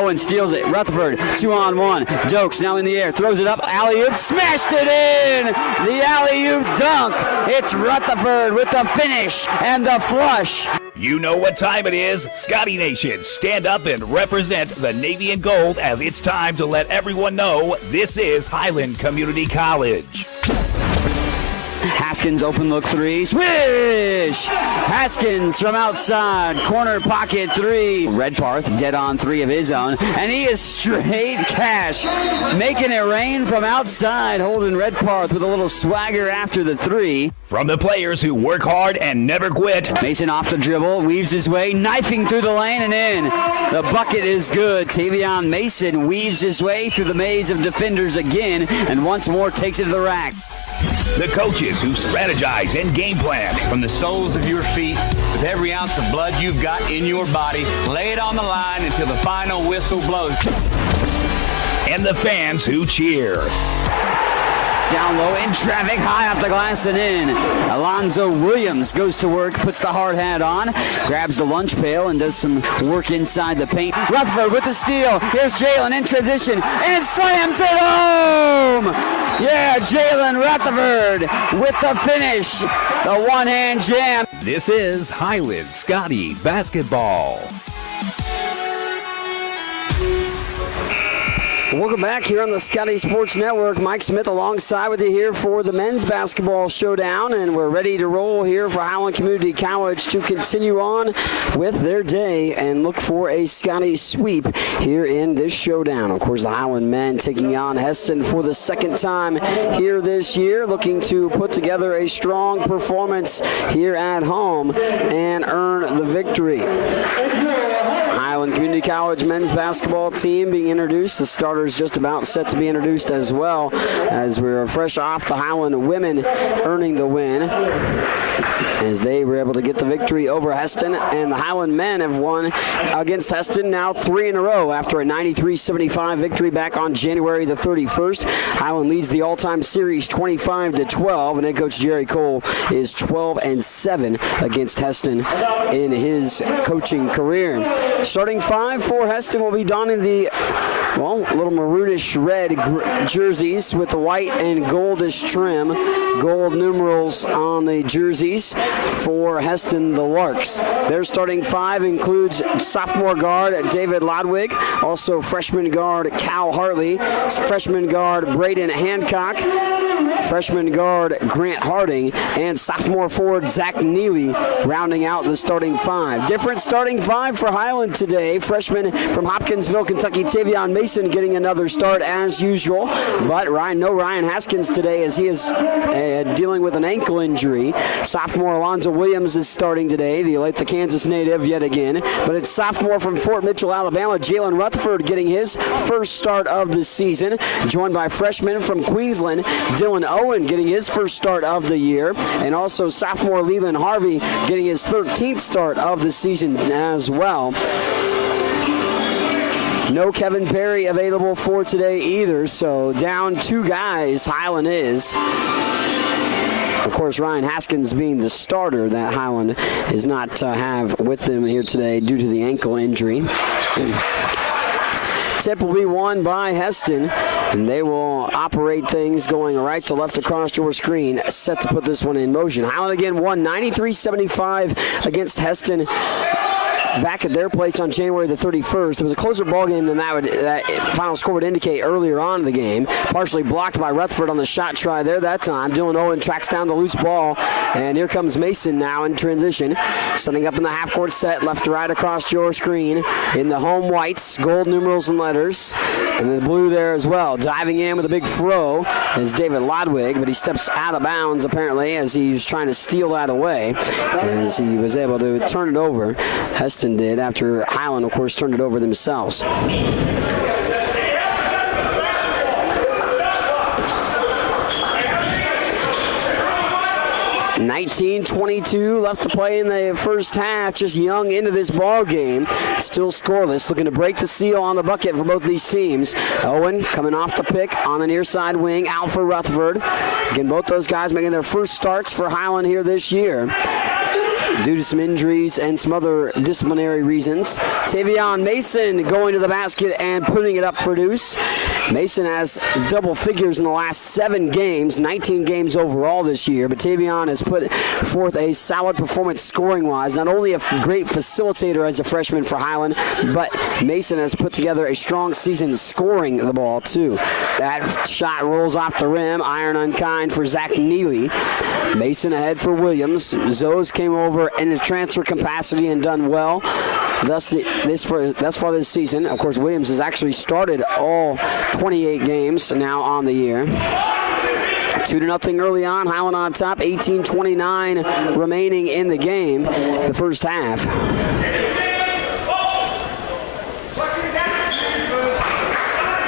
Owen steals it. Rutherford, 2-on-1. Dokes now in the air, throws it up. Alley-oop, smashed it in! The alley-oop dunk. It's Rutherford with the finish and the flush. You know what time it is. Scotty Nation, stand up and represent the Navy and Gold as it's time to let everyone know this is Highland Community College. Haskins open look three, swish! Haskins from outside, corner pocket three. Redparth dead on three of his own, and he is straight cash, making it rain from outside. Holden Redparth with a little swagger after the three. From the players who work hard and never quit. Mason off the dribble, weaves his way, knifing through the lane and in. The bucket is good. Tavion Mason weaves his way through the maze of defenders again, and once more takes it to the rack. The coaches who strategize and game plan. From the soles of your feet, with every ounce of blood you've got in your body, lay it on the line until the final whistle blows. And the fans who cheer. Down low in traffic, high off the glass and in. Alonzo Williams goes to work, puts the hard hat on, grabs the lunch pail and does some work inside the paint. Rutherford with the steal. Here's Jalen in transition and slams it home! Yeah, Jalen Rutherford with the finish. The one-hand jam. This is Highland Scotty Basketball. Welcome back here on the Scotty Sports Network. Mike Smith alongside with you here for the men's basketball showdown, and we're ready to roll here for Highland Community College to continue on with their day and look for a Scotty sweep here in this showdown. Of course, the Highland men taking on Hesston for the second time here this year, looking to put together a strong performance here at home and earn the victory. Highland Community College men's basketball team being introduced. The starters just about set to be introduced as well, as we're fresh off the Highland women earning the win, as they were able to get the victory over Hesston. And the Highland men have won against Hesston now 3 in a row after a 93-75 victory back on January the 31st. Highland leads the all-time series 25-12, and head coach Jerry Cole is 12-7 against Hesston in his coaching career. Starting five for Hesston will be donning the, well, little maroonish red jerseys with the white and goldish trim. Gold numerals on the jerseys for Hesston the Larks. Their starting five includes sophomore guard David Lodwig, also freshman guard Cal Hartley, freshman guard Braden Hancock, freshman guard Grant Harding, and sophomore forward Zach Neely rounding out the starting five. Different starting five for Highland today. Freshman from Hopkinsville, Kentucky, Tavion Mason getting another start as usual, but no Ryan Haskins today as he is dealing with an ankle injury. Sophomore Alonzo Williams is starting today, the Kansas native yet again, but it's sophomore from Fort Mitchell, Alabama, Jalen Rutherford getting his first start of the season, joined by freshman from Queensland, Dylan Owen getting his first start of the year, and also sophomore Leland Harvey getting his 13th start of the season as well. No Kevin Perry available for today either, so down 2 guys, Highland is. Of course, Ryan Haskins being the starter that Highland is not to have with them here today due to the ankle injury. Tip will be won by Hesston, and they will operate things going right to left across your screen, set to put this one in motion. Highland again won 93-75 against Hesston back at their place on January the 31st. It was a closer ball game than that final score would indicate earlier on in the game. Partially blocked by Rutherford on the shot try there that time. Dylan Owen tracks down the loose ball, and here comes Mason now in transition. Setting up in the half-court set, left to right across your screen in the home whites, gold numerals and letters, and the blue there as well. Diving in with a big throw is David Lodwig, but he steps out of bounds apparently as he was trying to steal that away, as he was able to turn it over. Hesston did after Highland, of course, turned it over themselves. 19:22 left to play in the first half. Just Young into this ball game. Still scoreless. Looking to break the seal on the bucket for both these teams. Owen coming off the pick on the near side wing. Out for Rutherford. Again, both those guys making their first starts for Highland here this year. due to some injuries and some other disciplinary reasons. Tavion Mason going to the basket and putting it up for deuce. Mason has double figures in the last 7 games, 19 games overall this year, but Tavion has put forth a solid performance scoring-wise. Not only a great facilitator as a freshman for Highland, but Mason has put together a strong season scoring the ball, too. That shot rolls off the rim, iron unkind for Zach Neely. Mason ahead for Williams. Zoes came over in a transfer capacity and done well thus far this season. Of course, Williams has actually started all 28 games now on the year. 2-0 early on. Highland on top. 18:29 remaining in the game, the first half.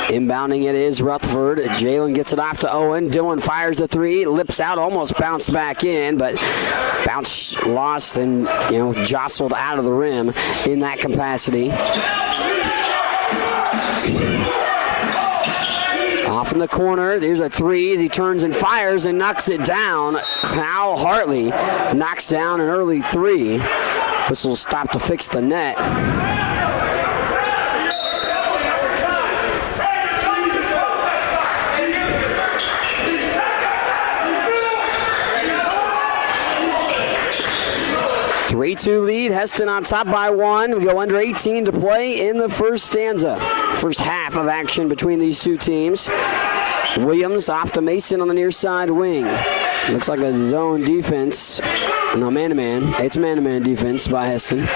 Inbounding it is Rutherford. Jalen gets it off to Owen. Dylan fires the 3, lips out, almost bounced back in, but bounce lost and jostled out of the rim in that capacity. Off in the corner, there's a 3 as he turns and fires and knocks it down. Cal Hartley knocks down an early 3. Whistle stop to fix the net. Three-2 lead. Hesston on top by 1. We go under 18 to play in the first stanza. First half of action between these two teams. Williams off to Mason on the near side wing. Looks like a zone defense. No, man-to-man. It's man-to-man defense by Hesston.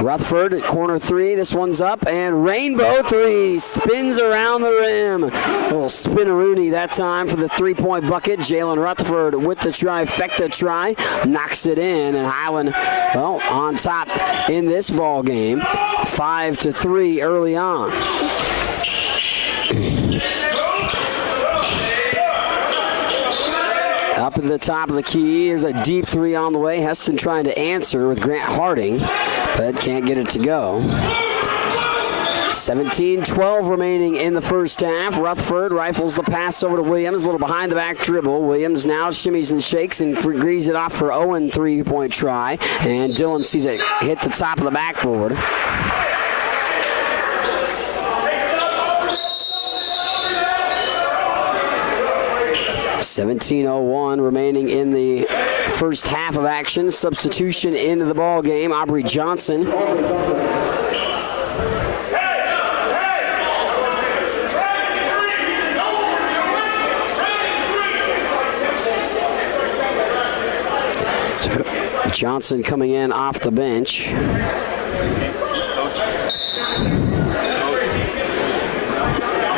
Rutherford at corner 3. This one's up, and Rainbow 3 spins around the rim. A little spin-a-rooney that time for the 3-point bucket. Jalen Rutherford with the trifecta try. Knocks it in, and Highland, well, on top in this ball game. 5-3 early on. Up at the top of the key, here's a deep 3 on the way. Hesston trying to answer with Grant Harding, but can't get it to go. 17-12 remaining in the first half. Rutherford rifles the pass over to Williams, a little behind the back dribble. Williams now shimmies and shakes and greases it off for Owen 3-point try, and Dylan sees it hit the top of the backboard. 17:01 remaining in the first half of action. Substitution into the ball game. Aubrey Johnson. Johnson coming in off the bench.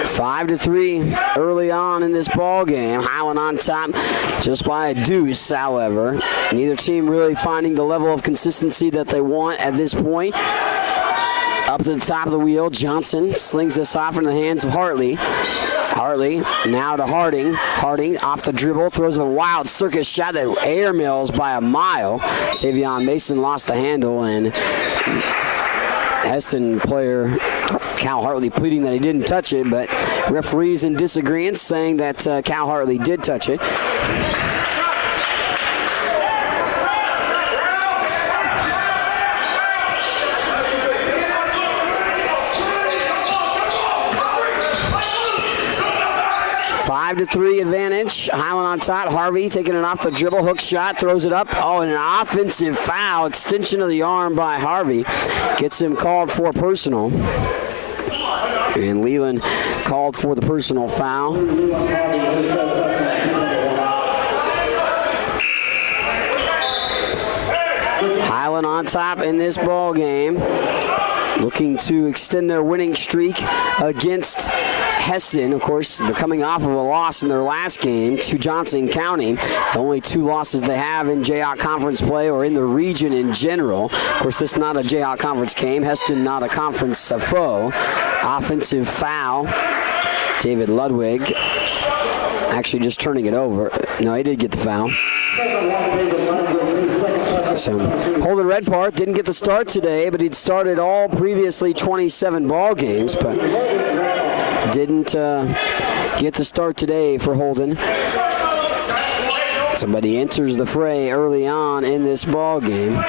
Five to 3 early on in this ball game. Highland on top just by a deuce, however. Neither team really finding the level of consistency that they want at this point. Up to the top of the wheel, Johnson slings this off in the hands of Hartley. Hartley now to Harding. Harding off the dribble, throws a wild circus shot that air mills by a mile. Tavion Mason lost the handle, and Hesston player Cal Hartley pleading that he didn't touch it, but referees in disagreement saying that Cal Hartley did touch it. Five to 3 advantage. Highland on top. Harvey taking it off the dribble. Hook shot. Throws it up. Oh, and an offensive foul. Extension of the arm by Harvey. Gets him called for personal. And Leland called for the personal foul. Highland on top in this ball game, looking to extend their winning streak against Hesston. Of course, they're coming off of a loss in their last game to Johnson County. The only 2 losses they have in JAOC conference play or in the region in general. Of course, this is not a JAOC conference game. Hesston not a conference foe. Offensive foul. David Ludwig actually just turning it over. No, he did get the foul. So Holden Redpart didn't get the start today, but he'd started all previously 27 ball games, but didn't get the start today for Holden. Somebody enters the fray early on in this ball game.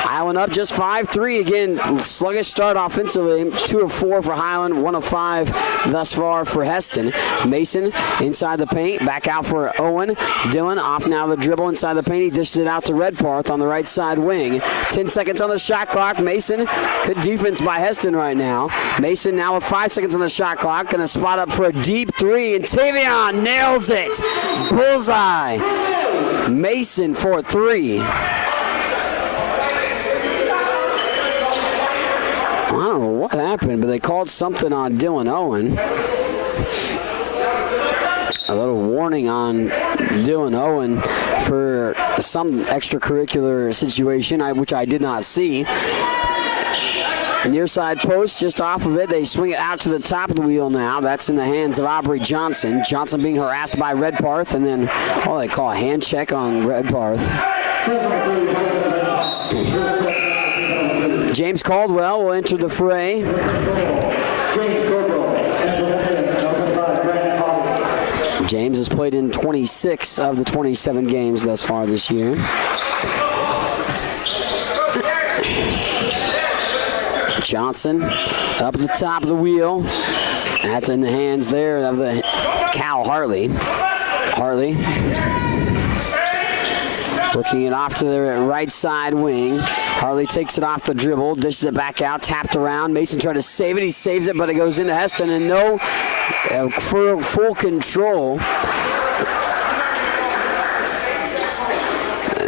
Highland up just 5-3. Again, sluggish start offensively. 2 of 4 for Highland, 1 of 5 thus far for Hesston. Mason inside the paint, back out for Owen. Dylan off now the dribble inside the paint. He dishes it out to Redparth on the right side wing. 10 seconds on the shot clock. Mason, good defense by Hesston right now. Mason now with 5 seconds on the shot clock. Going to spot up for a deep 3, and Tavion nails it. Bullseye. Mason for 3. I don't know what happened, but they called something on Dylan Owen. A little warning on Dylan Owen for some extracurricular situation, which I did not see. Near side post, just off of it. They swing it out to the top of the wheel now. That's in the hands of Aubrey Johnson. Johnson being harassed by Redparth, and then what they call a hand check on Redparth. James Caldwell will enter the fray. James has played in 26 of the 27 games thus far this year. Johnson up at the top of the wheel. That's in the hands there of the Cal Hartley. Hartley working it off to the right side wing. Hartley takes it off the dribble, dishes it back out, tapped around. Mason trying to save it. He saves it, but it goes into Hesston, and no full control.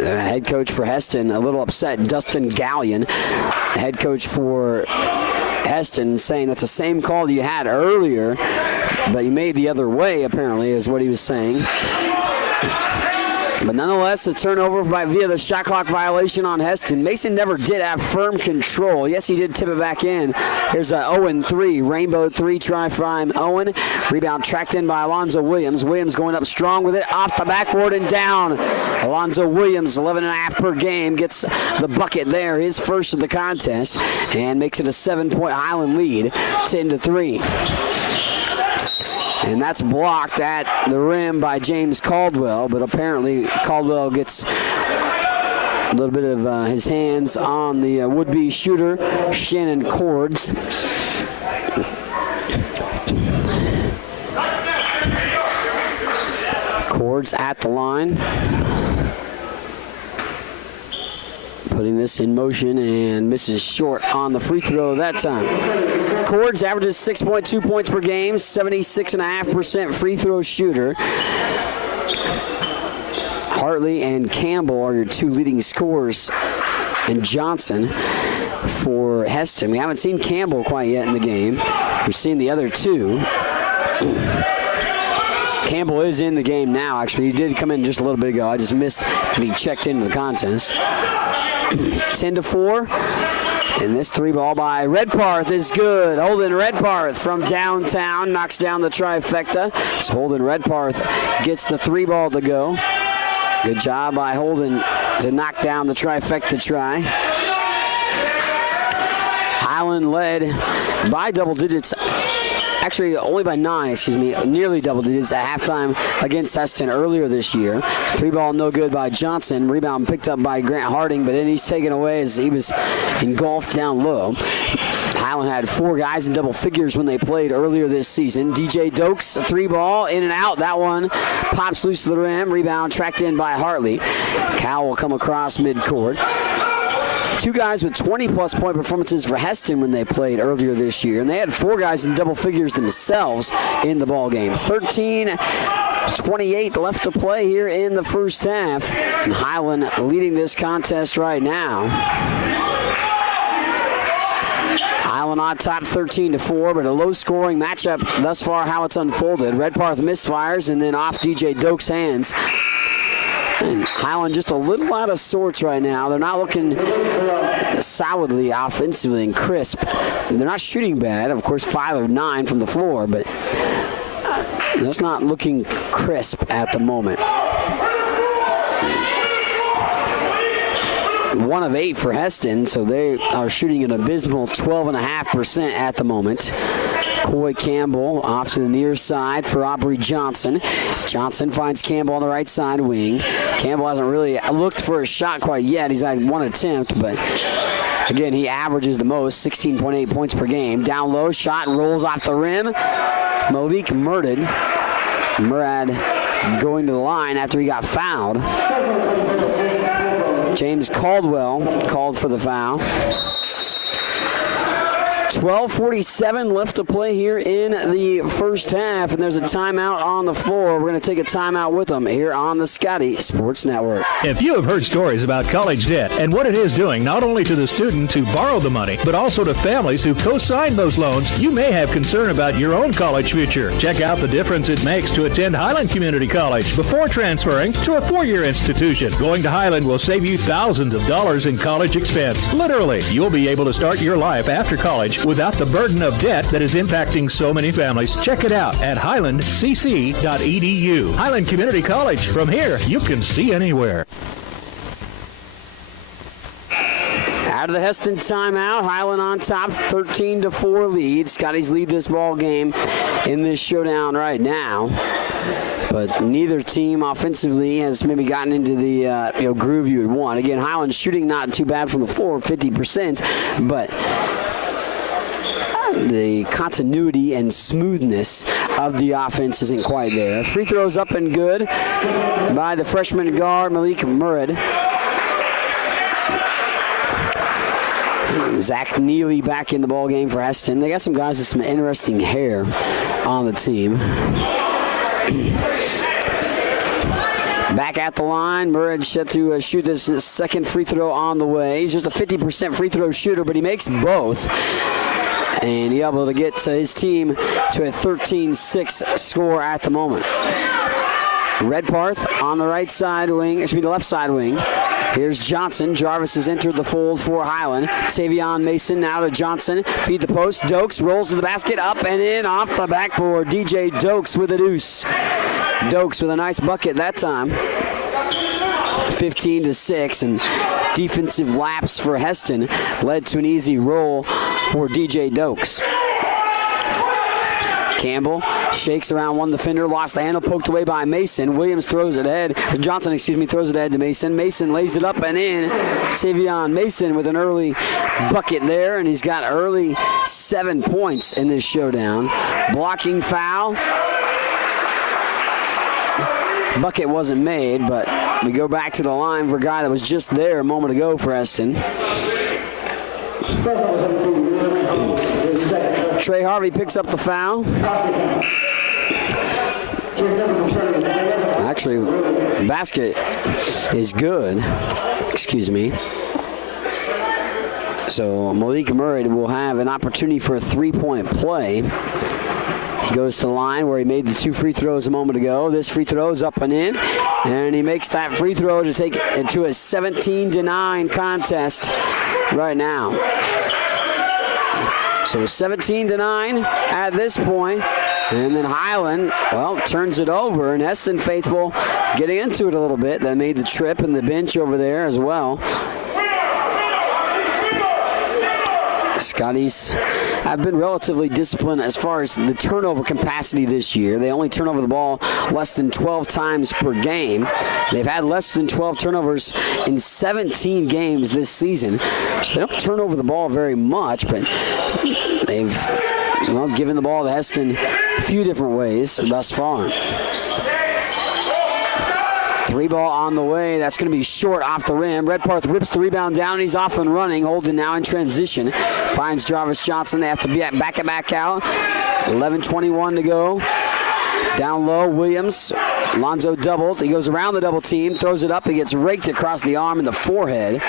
The head coach for Hesston, a little upset. Dustin Gallion, head coach for Hesston, saying that's the same call you had earlier, but you made the other way, apparently, is what he was saying. But nonetheless, a turnover via the shot clock violation on Hesston. Mason never did have firm control. Yes, he did tip it back in. Here's a Owen 3, rainbow 3 try from Owen. Rebound tracked in by Alonzo Williams. Williams going up strong with it, off the backboard and down. Alonzo Williams, 11.5 per game, gets the bucket there, his first of the contest, and makes it a 7-point Highland lead, 10-3. And that's blocked at the rim by James Caldwell, but apparently Caldwell gets a little bit of his hands on the would-be shooter, Shannon Cords. Cords at the line. Putting this in motion and misses short on the free throw that time. Cords averages 6.2 points per game, 76.5% free throw shooter. Hartley and Campbell are your 2 leading scorers, and Johnson for Hesston. We haven't seen Campbell quite yet in the game. We've seen the other 2. Campbell is in the game now, actually. He did come in just a little bit ago. I just missed that he checked into the contest. 10-4. And this 3 ball by Redparth is good. Holden Redparth from downtown knocks down the trifecta. So Holden Redparth gets the 3 ball to go. Good job by Holden to knock down the trifecta try. Highland led by double digits. Actually, only by 9, nearly double digits at halftime against Hesston earlier this year. 3 ball no good by Johnson. Rebound picked up by Grant Harding, but then he's taken away as he was engulfed down low. Highland had 4 guys in double figures when they played earlier this season. DJ Dokes, a 3 ball, in and out. That one pops loose to the rim. Rebound tracked in by Hartley. Cal will come across midcourt. 2 guys with 20-plus point performances for Hesston when they played earlier this year, and they had 4 guys in double figures themselves in the ball game. 13:28 left to play here in the first half, and Highland leading this contest right now. Highland on top 13-4, but a low-scoring matchup thus far how it's unfolded. Redparth misfires and then off DJ Dokes' hands. And Highland just a little out of sorts right now. They're not looking solidly offensively and crisp. They're not shooting bad. Of course, 5 of 9 from the floor, but that's not looking crisp at the moment. 1 of 8 for Hesston, so they are shooting an abysmal 12.5% at the moment. Coy Campbell off to the near side for Aubrey Johnson. Johnson finds Campbell on the right side wing. Campbell hasn't really looked for a shot quite yet. He's had 1 attempt, but again, he averages the most, 16.8 points per game. Down low, shot rolls off the rim. Malik Murad going to the line after he got fouled. James Caldwell called for the foul. 12:47 left to play here in the first half, and there's a timeout on the floor. We're going to take a timeout with them here on the Scotty Sports Network. If you have heard stories about college debt and what it is doing not only to the students who borrow the money, but also to families who co-sign those loans, you may have concern about your own college future. Check out the difference it makes to attend Highland Community College before transferring to a 4-year institution. Going to Highland will save you thousands of dollars in college expense. Literally, you'll be able to start your life after college without the burden of debt that is impacting so many families. Check it out at highlandcc.edu. Highland Community College. From here, you can see anywhere. Out of the Hesston timeout, Highland on top, 13-4 lead. Scotties lead this ball game in this showdown right now. But neither team offensively has maybe gotten into the groove you would want. Again, Highland shooting not too bad from the floor, 50%, but the continuity and smoothness of the offense isn't quite there. Free throws up and good by the freshman guard, Malik Murad. Zach Neely back in the ball game for Hesston. They got some guys with some interesting hair on the team. Back at the line, Murad set to shoot this second free throw on the way. He's just a 50% free throw shooter, but he makes both. And he's able to get his team to a 13-6 score at the moment. Redparth on the right side wing, the left side wing. Here's Johnson. Jarvis has entered the fold for Highland. Tavion Mason now to Johnson. Feed the post. Dokes rolls to the basket, up and in, off the backboard. DJ Dokes with a deuce. Dokes with a nice bucket that time. 15-6, and defensive lapse for Hesston led to an easy roll for DJ Dokes. Campbell shakes around one defender, lost the handle, poked away by Mason. Williams throws it ahead. Johnson, throws it ahead to Mason. Mason lays it up and in. Tavion Mason with an early bucket there, and he's got early 7 points in this showdown. Blocking foul. Bucket wasn't made, but we go back to the line for a guy that was just there a moment ago for Hesston. Trey Harvey picks up the foul. Actually, basket is good. Excuse me. So Malik Murray will have an opportunity for a 3-point play. He goes to the line where he made the 2 free throws a moment ago. This free throw is up and in, and he makes that free throw to take it to a 17-9 contest right now. So 17-9 at this point, and then Highland, turns it over, and Hesston faithful getting into it a little bit. They made the trip and the bench over there as well. Scotties have been relatively disciplined as far as the turnover capacity this year. They only turn over the ball less than 12 times per game. They've had less than 12 turnovers in 17 games this season. They don't turn over the ball very much, but they've given the ball to Hesston a few different ways thus far. 3-ball on the way. That's going to be short off the rim. Redparth rips the rebound down. He's off and running. Holden now in transition. Finds Jarvis Johnson. They have to be back out. 11:21 to go. Down low, Williams. Lonzo doubled. He goes around the double team. Throws it up. He gets raked across the arm and the forehead.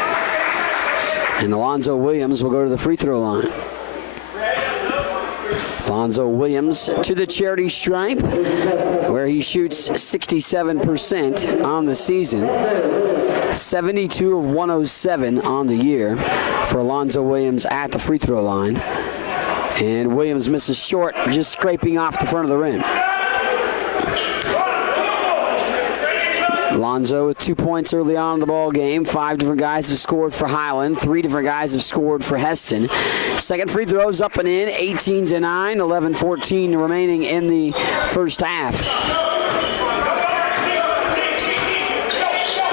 And Alonzo Williams will go to the free throw line. Alonzo Williams to the charity stripe, where he shoots 67% on the season. 72 of 107 on the year for Alonzo Williams at the free throw line. And Williams misses short, just scraping off the front of the rim. Alonzo with 2 points early on in the ball game. 5 different guys have scored for Highland. 3 different guys have scored for Hesston. Second free throws up and in, 18-9, 11-14 remaining in the first half.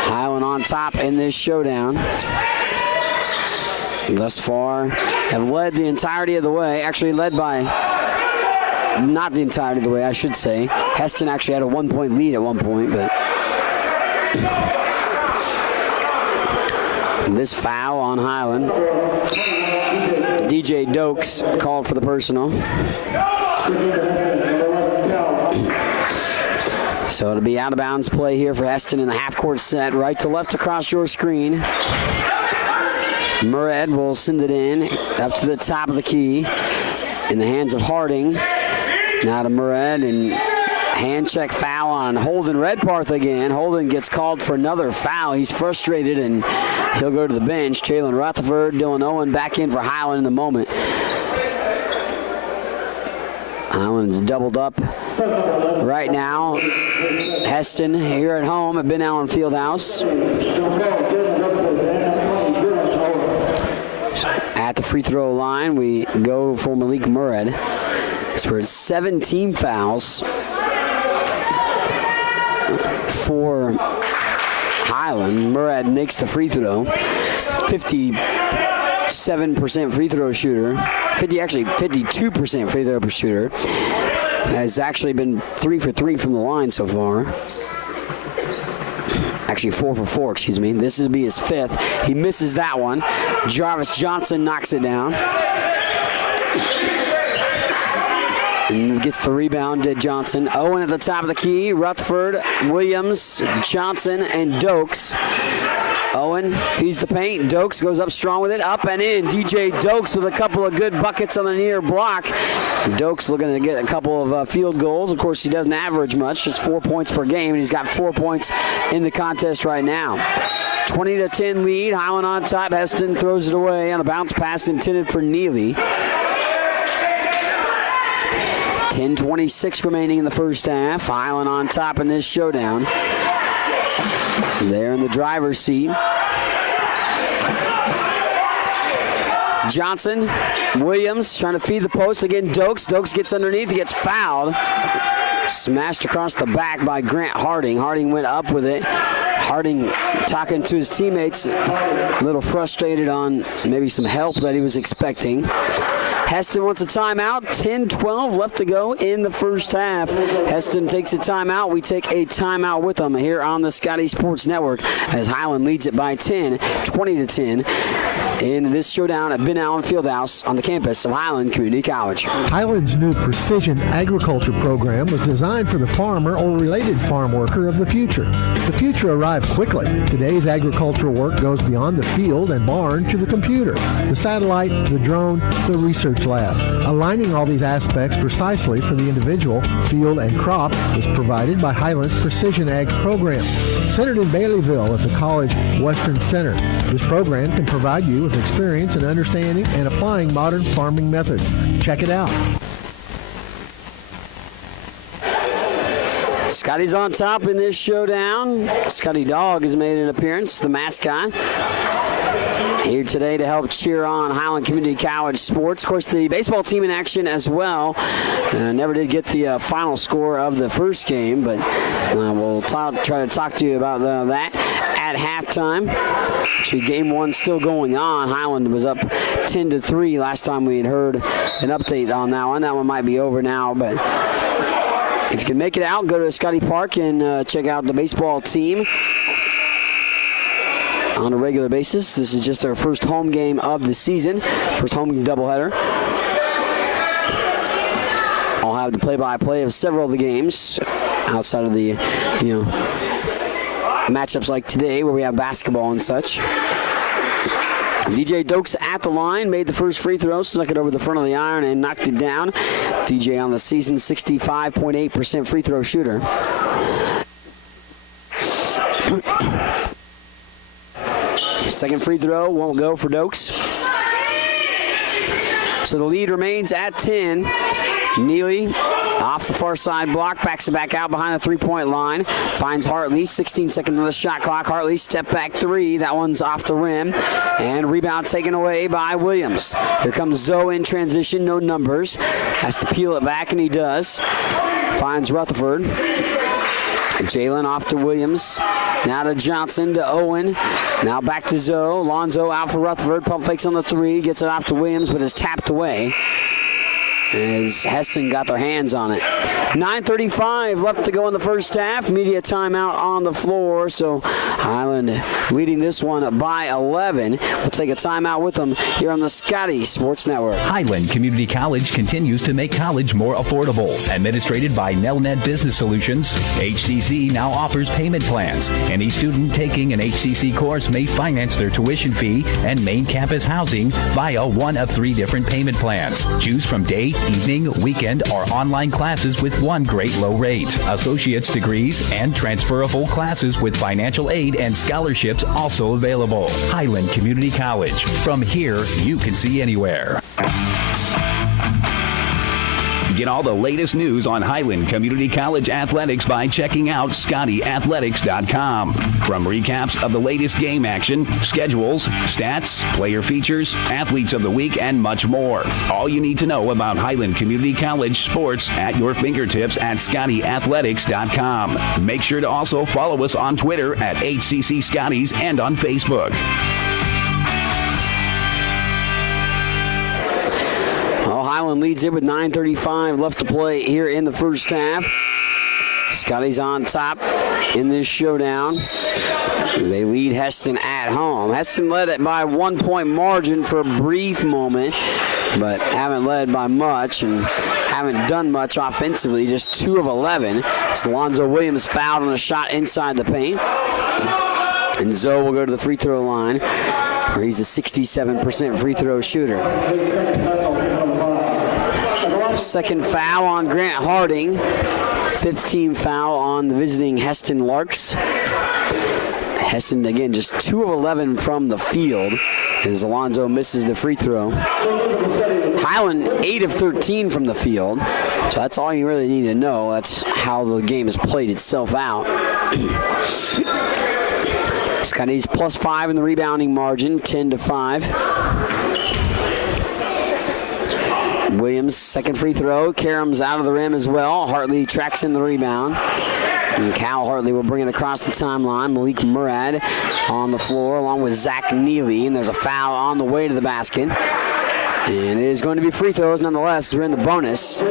Highland on top in this showdown. Thus far have led the entirety of the way. Actually led by, not the entirety of the way, I should say. Hesston actually had a 1-point lead at one point, but this foul on Highland. DJ Dokes called for the personal. So it'll be out of bounds play here for Hesston in the half-court set. Right to left across your screen. Murad will send it in up to the top of the key in the hands of Harding. Now to Murad, and hand check foul on Holden Redparth again. Holden gets called for another foul. He's frustrated and he'll go to the bench. Jalen Rutherford, Dylan Owen back in for Highland in the moment. Highland's doubled up right now. Hesston here at home at Ben Allen Fieldhouse. At the free throw line, we go for Malik Murad. So we're at 17 fouls for Highland. Murad makes the free throw. 57% free throw shooter. 52% free throw shooter. Has actually been 3 for 3 from the line so far. Actually 4 for 4, excuse me. This will be his 5th. He misses that one. Jarvis Johnson knocks it down. And gets the rebound to Johnson. Owen at the top of the key. Rutherford, Williams, Johnson, and Dokes. Owen feeds the paint. Dokes goes up strong with it. Up and in. DJ Dokes with a couple of good buckets on the near block. Dokes looking to get a couple of field goals. Of course, he doesn't average much, just 4 points per game, and he's got 4 points in the contest right now. 20-10 lead. Highland on top. Hesston throws it away on a bounce pass intended for Neely. 10:26 remaining in the first half. Highland on top in this showdown. There in the driver's seat. Johnson, Williams trying to feed the post. Again, Dokes. Dokes gets underneath. He gets fouled. Smashed across the back by Grant Harding. Harding went up with it. Harding talking to his teammates, a little frustrated on maybe some help that he was expecting. Hesston wants a timeout. 10-12 left to go in the first half. Hesston takes a timeout. We take a timeout with them here on the Scotty Sports Network as Highland leads it by 10, 20-10 in this showdown at Ben Allen Fieldhouse on the campus of Highland Community College. Highland's new precision agriculture program was designed for the farmer or related farm worker of the future. The future arrived quickly. Today's agricultural work goes beyond the field and barn to the computer, the satellite, the drone, the research lab. Aligning all these aspects precisely for the individual, field, and crop is provided by Highland's Precision Ag program. Centered in Baileyville at the College Western Center, this program can provide you with experience in understanding and applying modern farming methods. Check it out. Scotty's on top in this showdown. Scotty Dog has made an appearance, the mascot. Here today to help cheer on Highland Community College sports. Of course, the baseball team in action as well. Never did get the final score of the first game, but we'll try to talk to you about that at halftime. Actually, game one still going on. Highland was up 10-3 last time we had heard an update on that one. That one might be over now, but if you can make it out, go to Scotty Park and check out the baseball team on a regular basis. This is just our first home game of the season, first home doubleheader. I'll have the play-by-play of several of the games outside of the, matchups like today where we have basketball and such. DJ Dokes at the line, made the first free throw, snuck it over the front of the iron and knocked it down. DJ on the season, 65.8% free throw shooter. Second free throw won't go for Dokes. So the lead remains at 10. Neely Off the far side block, backs it back out behind the three-point line. Finds Hartley, 16 seconds on the shot clock. Hartley, step back three. That one's off the rim. And rebound taken away by Williams. Here comes Zoe in transition, no numbers. Has to peel it back, and he does. Finds Rutherford. Jalen off to Williams. Now to Johnson, to Owen. Now back to Zoe. Lonzo out for Rutherford. Pump fakes on the three. Gets it off to Williams, but is tapped away as Hesston got their hands on it. 9:35 left to go in the first half. Media timeout on the floor, so Highland leading this one by 11. We'll take a timeout with them here on the Scotty Sports Network. Highland Community College continues to make college more affordable. Administrated by Nelnet Business Solutions, HCC now offers payment plans. Any student taking an HCC course may finance their tuition fee and main campus housing via one of 3 different payment plans. Choose from day, evening, weekend, or online classes with one great low rate. Associate's degrees and transferable classes with financial aid and scholarships also available. Highland Community College. From here, you can see anywhere. Get all the latest news on Highland Community College athletics by checking out ScottyAthletics.com. From recaps of the latest game action, schedules, stats, player features, athletes of the week, and much more. All you need to know about Highland Community College sports at your fingertips at ScottyAthletics.com. Make sure to also follow us on Twitter at HCC Scotties and on Facebook. Highland leads it with 9:35 left to play here in the first half. Scotty's on top in this showdown. They lead Hesston at home. Hesston led it by 1-point margin for a brief moment, but haven't led by much and haven't done much offensively, just 2 of 11. So Lonzo Williams fouled on a shot inside the paint. And Zoe will go to the free throw line, where he's a 67% free throw shooter. Second foul on Grant Harding. 5th team foul on the visiting Hesston Larks. Hesston, again, just 2 of 11 from the field as Alonzo misses the free throw. Highland, 8 of 13 from the field. So that's all you really need to know. That's how the game has played itself out. Scotty's +5 in the rebounding margin, 10-5. Williams, second free throw. Karam's out of the rim as well. Hartley tracks in the rebound. And Cal Hartley will bring it across the timeline. Malik Murad on the floor along with Zach Neely. And there's a foul on the way to the basket. And it is going to be free throws nonetheless. We're in the bonus.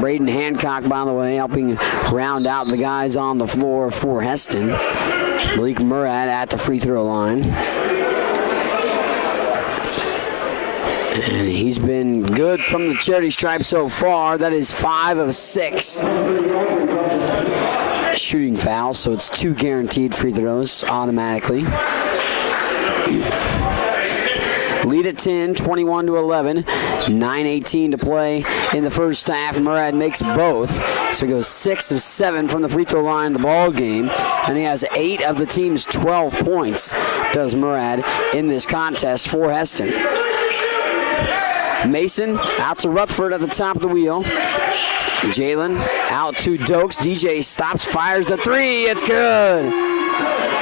Braden Hancock, by the way, helping round out the guys on the floor for Hesston. Malik Murad at the free throw line. And he's been good from the charity stripe so far. That is 5 of 6 shooting fouls, so it's 2 guaranteed free throws automatically. Lead at 10, 21-11, 9:18 to play in the first half. Murad makes both, so he goes 6 of 7 from the free throw line in the ball game, and he has 8 of the team's 12 points, does Murad, in this contest for Hesston. Mason out to Rutherford at the top of the wheel. Jalen out to Dokes. DJ stops, fires the three. It's good.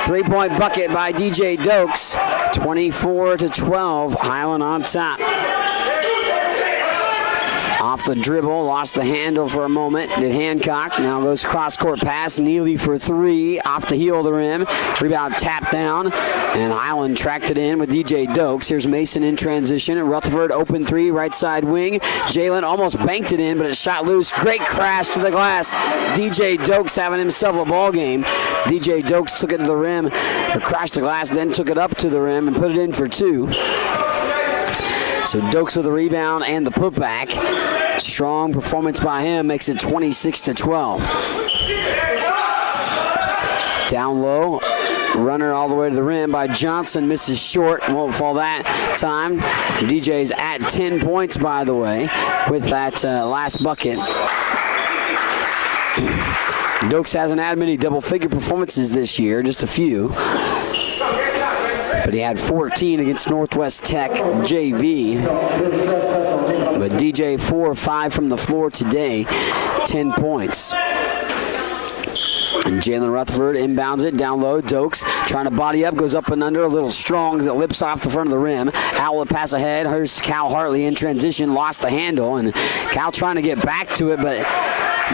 3-point bucket by DJ Dokes. 24-12. Highland on top. Off the dribble, lost the handle for a moment. Did Hancock. Now goes cross-court pass. Neely for 3. Off the heel of the rim. Rebound tapped down. And Highland tracked it in with DJ Dokes. Here's Mason in transition. And Rutherford open 3, right side wing. Jalen almost banked it in, but it shot loose. Great crash to the glass. DJ Dokes having himself a ball game. DJ Dokes took it to the rim. Or crashed the glass, then took it up to the rim and put it in for 2. So Dokes with the rebound and the putback. Strong performance by him makes it 26-12. Down low, runner all the way to the rim by Johnson, misses short, won't fall that time. DJ's at 10 points, by the way, with that last bucket. Dokes hasn't had many double-figure performances this year, just a few. But he had 14 against Northwest Tech JV. But DJ 4 or 5 from the floor today, 10 points. And Jalen Rutherford inbounds it down low. Dokes trying to body up, goes up and under, a little strong as it lips off the front of the rim. Outlet pass ahead. Here's Cal Hartley in transition, lost the handle, and Cal trying to get back to it, but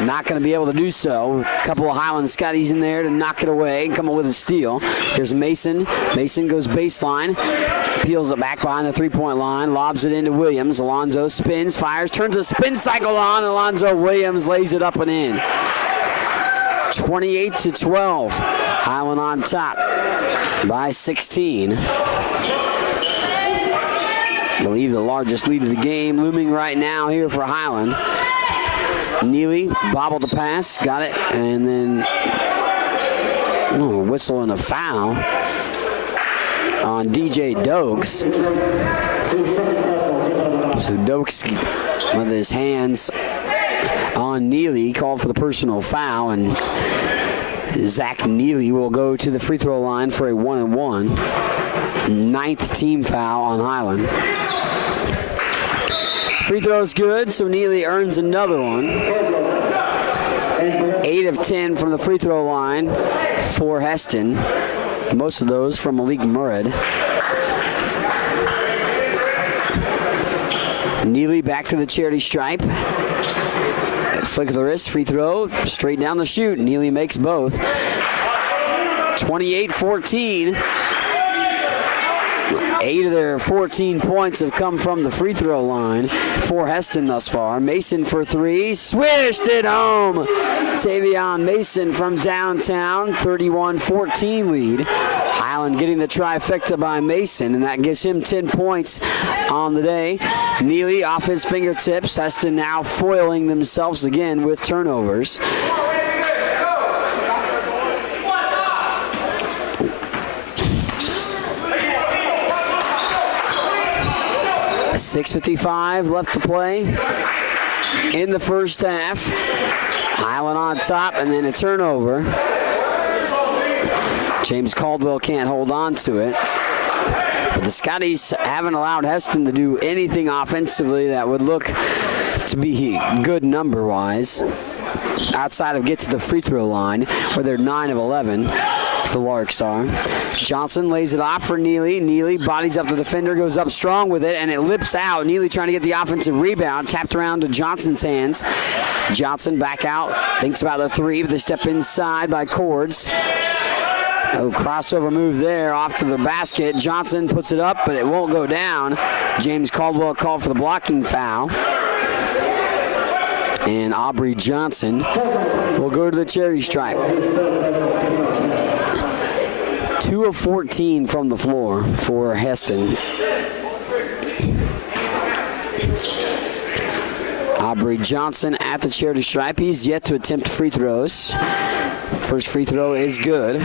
not going to be able to do so. A couple of Highland Scotties in there to knock it away and come up with a steal. Here's Mason. Mason goes baseline, peels it back behind the three-point line, lobs it into Williams. Alonzo spins, fires, turns a spin cycle on. Alonzo Williams lays it up and in. 28-12. Highland on top by 16. I believe the largest lead of the game looming right now here for Highland. Neely bobbled the pass, got it, and then a whistle and a foul on DJ Dokes. So Dokes with his hands on Neely called for the personal foul, and Zach Neely will go to the free throw line for a 1-and-1. 9th team foul on Highland. Free throw's good, so Neely earns another one. 8 of 10 from the free throw line for Hesston. Most of those from Malik Murad. Neely back to the charity stripe. Flick of the wrist, free throw, straight down the chute. Neely makes both. 28-14. 8 of their 14 points have come from the free throw line for Hesston thus far. Mason for 3, swished it home. Tavion Mason from downtown, 31-14 lead. Highland getting the trifecta by Mason, and that gives him 10 points on the day. Neely off his fingertips. Hesston now foiling themselves again with turnovers. 6:55 left to play in the first half. Highland on top, and then a turnover. James Caldwell can't hold on to it. But the Scotties haven't allowed Hesston to do anything offensively that would look to be good number-wise. Outside of get to the free throw line, where they're 9 of 11. The Larks are. Johnson lays it off for Neely. Neely bodies up the defender, goes up strong with it, and it lips out. Neely trying to get the offensive rebound, tapped around to Johnson's hands. Johnson back out, thinks about the 3, but they step inside by Cords. Oh, crossover move there, off to the basket. Johnson puts it up, but it won't go down. James Caldwell called for the blocking foul. And Aubrey Johnson will go to the charity stripe. 2 of 14 from the floor for Hesston. Aubrey Johnson at the charity stripe. He's yet to attempt free throws. First free throw is good.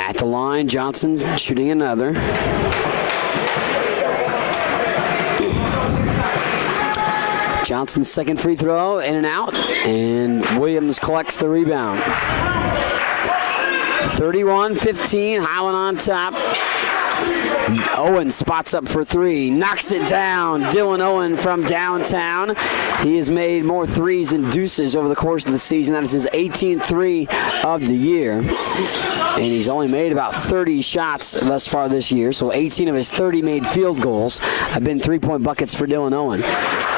At the line, Johnson shooting another. Johnson's second free throw, in and out, and Williams collects the rebound. 31-15, Highland on top. Owen spots up for 3, knocks it down. Dylan Owen from downtown. He has made more threes and deuces over the course of the season. That is his 18th 3 of the year. And he's only made about 30 shots thus far this year, so 18 of his 30 made field goals have been 3-point buckets for Dylan Owen.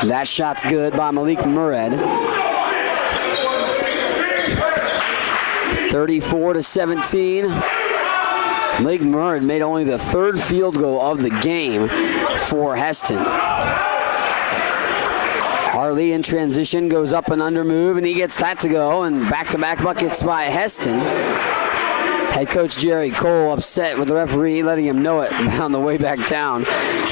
That shot's good by Malik Murad. 34-17. Malik Murad made only the 3rd field goal of the game for Hesston. Harley in transition goes up and under move, and he gets that to go, and back-to-back buckets by Hesston. Head coach Jerry Cole upset with the referee, letting him know it on the way back down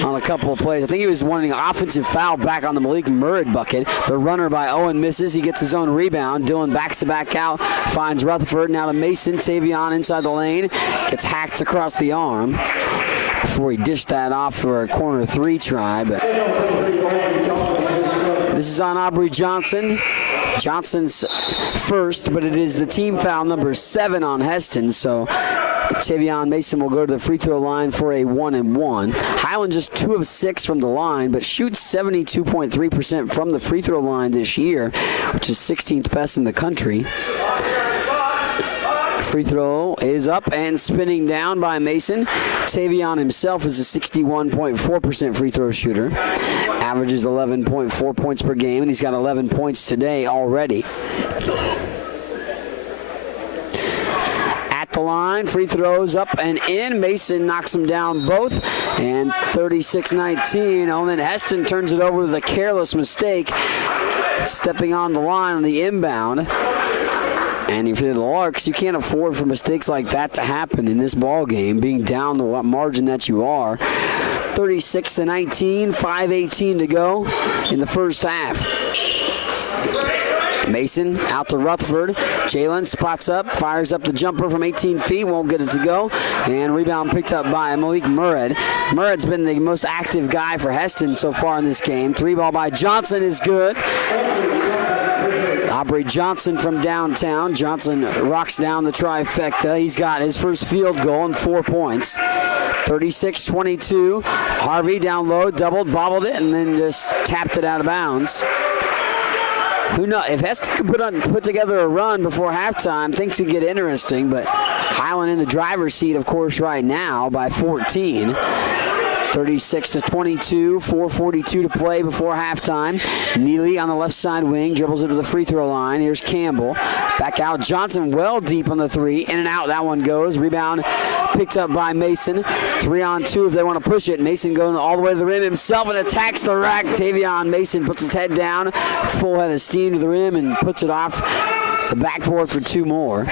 on a couple of plays. I think he was wanting an offensive foul back on the Malik Murad bucket. The runner by Owen misses. He gets his own rebound. Dylan backs it back out, finds Rutherford. Now to Mason. Tavion inside the lane. Gets hacked across the arm before he dished that off for a corner 3 try. But this is on Aubrey Johnson. Johnson's first, but it is the team foul number 7 on Hesston, so Tavion Mason will go to the free throw line for a 1-and-1. Highland just 2 of 6 from the line, but shoots 72.3% from the free throw line this year, which is 16th best in the country. Free throw is up and spinning down by Mason. Tavion himself is a 61.4% free throw shooter. Averages 11.4 points per game, and he's got 11 points today already. At the line, free throws up and in. Mason knocks them down both, and 36-19. Owen Hesston turns it over with a careless mistake, stepping on the line on the inbound. And if you're the Larks, you can't afford for mistakes like that to happen in this ball game, being down the margin that you are. 36-19, 5:18 to go in the first half. Mason out to Rutherford. Jalen spots up, fires up the jumper from 18 feet, won't get it to go. And rebound picked up by Malik Murad. Murad's been the most active guy for Hesston so far in this game. 3-ball by Johnson is good. Aubrey Johnson from downtown. Johnson rocks down the trifecta. He's got his first field goal and 4 points. 36-22. Harvey down low, doubled, bobbled it, and then just tapped it out of bounds. Who knows? If Hesston could put together a run before halftime, things could get interesting, but Highland in the driver's seat, of course, right now by 14. 36-22, 4:42 to play before halftime. Neely on the left side wing, dribbles it to the free throw line. Here's Campbell. Back out, Johnson well deep on the 3. In and out, that one goes. Rebound picked up by Mason. 3-on-2 if they want to push it. Mason going all the way to the rim himself and attacks the rack. Tavion Mason puts his head down, full head of steam to the rim, and puts it off the backboard for 2 more.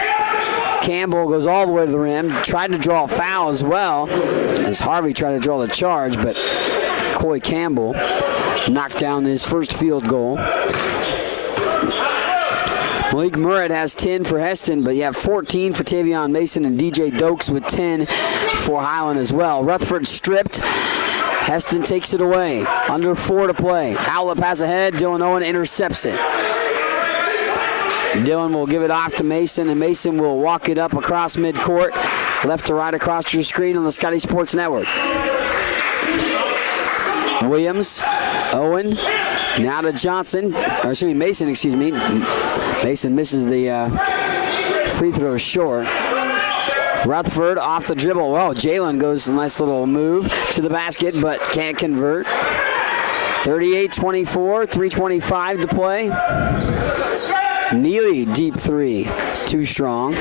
Campbell goes all the way to the rim, tried to draw a foul as well, as Harvey tried to draw the charge, but Coy Campbell knocked down his first field goal. Malik Murad has 10 for Hesston, but you have 14 for Tavion Mason and DJ Dokes with 10 for Highland as well. Rutherford stripped. Hesston takes it away. Under 4 to play. Outlet pass ahead. Dylan Owen intercepts it. Dylan will give it off to Mason, and Mason will walk it up across midcourt, left to right across your screen on the Scotty Sports Network. Williams, Owen, now to Johnson, or excuse me, Mason, excuse me. Mason misses the free throw short. Rutherford off the dribble. Well, Jalen goes a nice little move to the basket, but can't convert. 38-24, 3:25 to play. Neely, deep 3, too strong.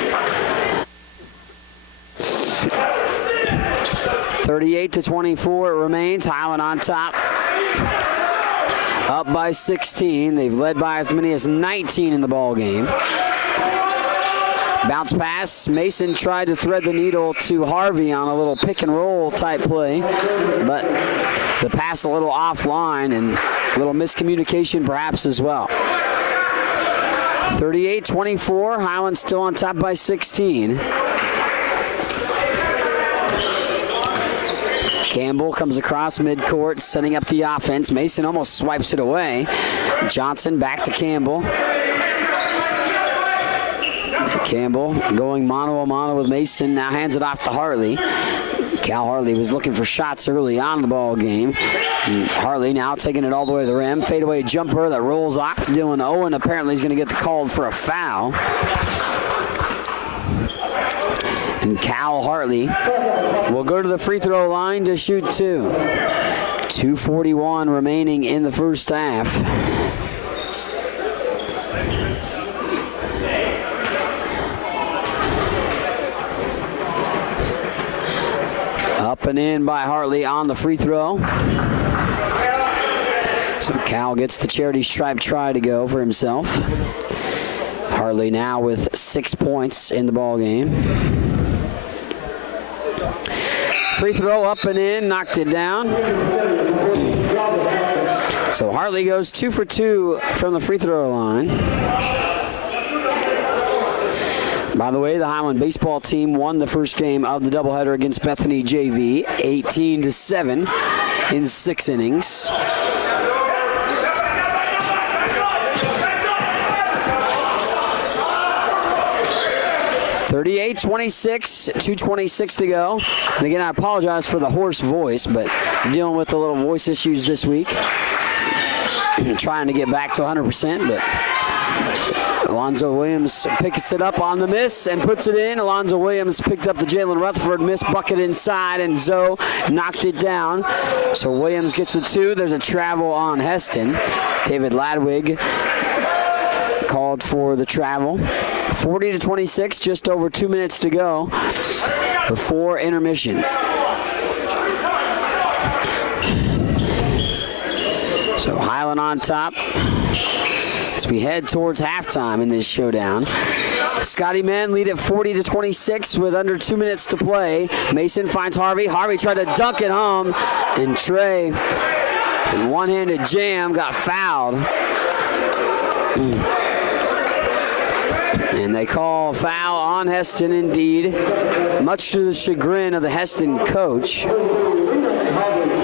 38-24 it remains. Highland on top. Up by 16. They've led by as many as 19 in the ball game. Bounce pass. Mason tried to thread the needle to Harvey on a little pick and roll type play, but the pass a little offline and a little miscommunication perhaps as well. 38-24, Highland still on top by 16. Campbell comes across midcourt, setting up the offense. Mason almost swipes it away. Johnson back to Campbell. Campbell going mano-a-mano with Mason, now hands it off to Hartley. Cal Hartley was looking for shots early on in the ball game. And Hartley now taking it all the way to the rim. Fadeaway jumper that rolls off. Dylan Owen apparently is going to get called for a foul. And Cal Hartley will go to the free throw line to shoot 2. 2:41 remaining in the first half. Up and in by Hartley on the free throw. So Cal gets the charity stripe try to go for himself. Hartley now with 6 points in the ball game. Free throw up and in, knocked it down. So Hartley goes 2 for 2 from the free throw line. By the way, the Highland baseball team won the first game of the doubleheader against Bethany JV, 18-7 in 6 innings. 38-26, 2:26 to go. And again, I apologize for the hoarse voice, but I'm dealing with a little voice issues this week. Trying to get back to 100%, but Alonzo Williams picks it up on the miss and puts it in. Alonzo Williams picked up the Jalen Rutherford miss bucket inside, and Zoe knocked it down. So Williams gets the 2. There's a travel on Hesston. David Ladwig called for the travel. 40-26, just over 2 minutes to go before intermission. So Highland on top as we head towards halftime in this showdown. Scotty men lead at 40-26 with under 2 minutes to play. Mason finds Harvey. Harvey tried to dunk it home, and Trey, in one-handed jam, got fouled. And they call foul on Hesston indeed, much to the chagrin of the Hesston coach.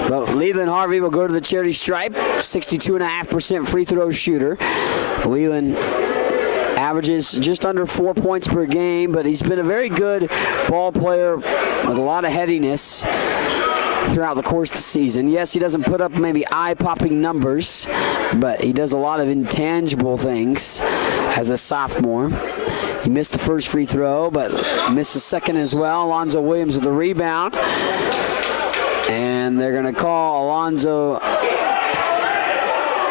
But Leland Harvey will go to the charity stripe, 62.5% free throw shooter. Leland averages just under 4 points per game, but he's been a very good ball player with a lot of headiness throughout the course of the season. Yes, he doesn't put up maybe eye-popping numbers, but he does a lot of intangible things as a sophomore. He missed the first free throw, but missed the second as well. Alonzo Williams with the rebound. And they're going to call Alonzo.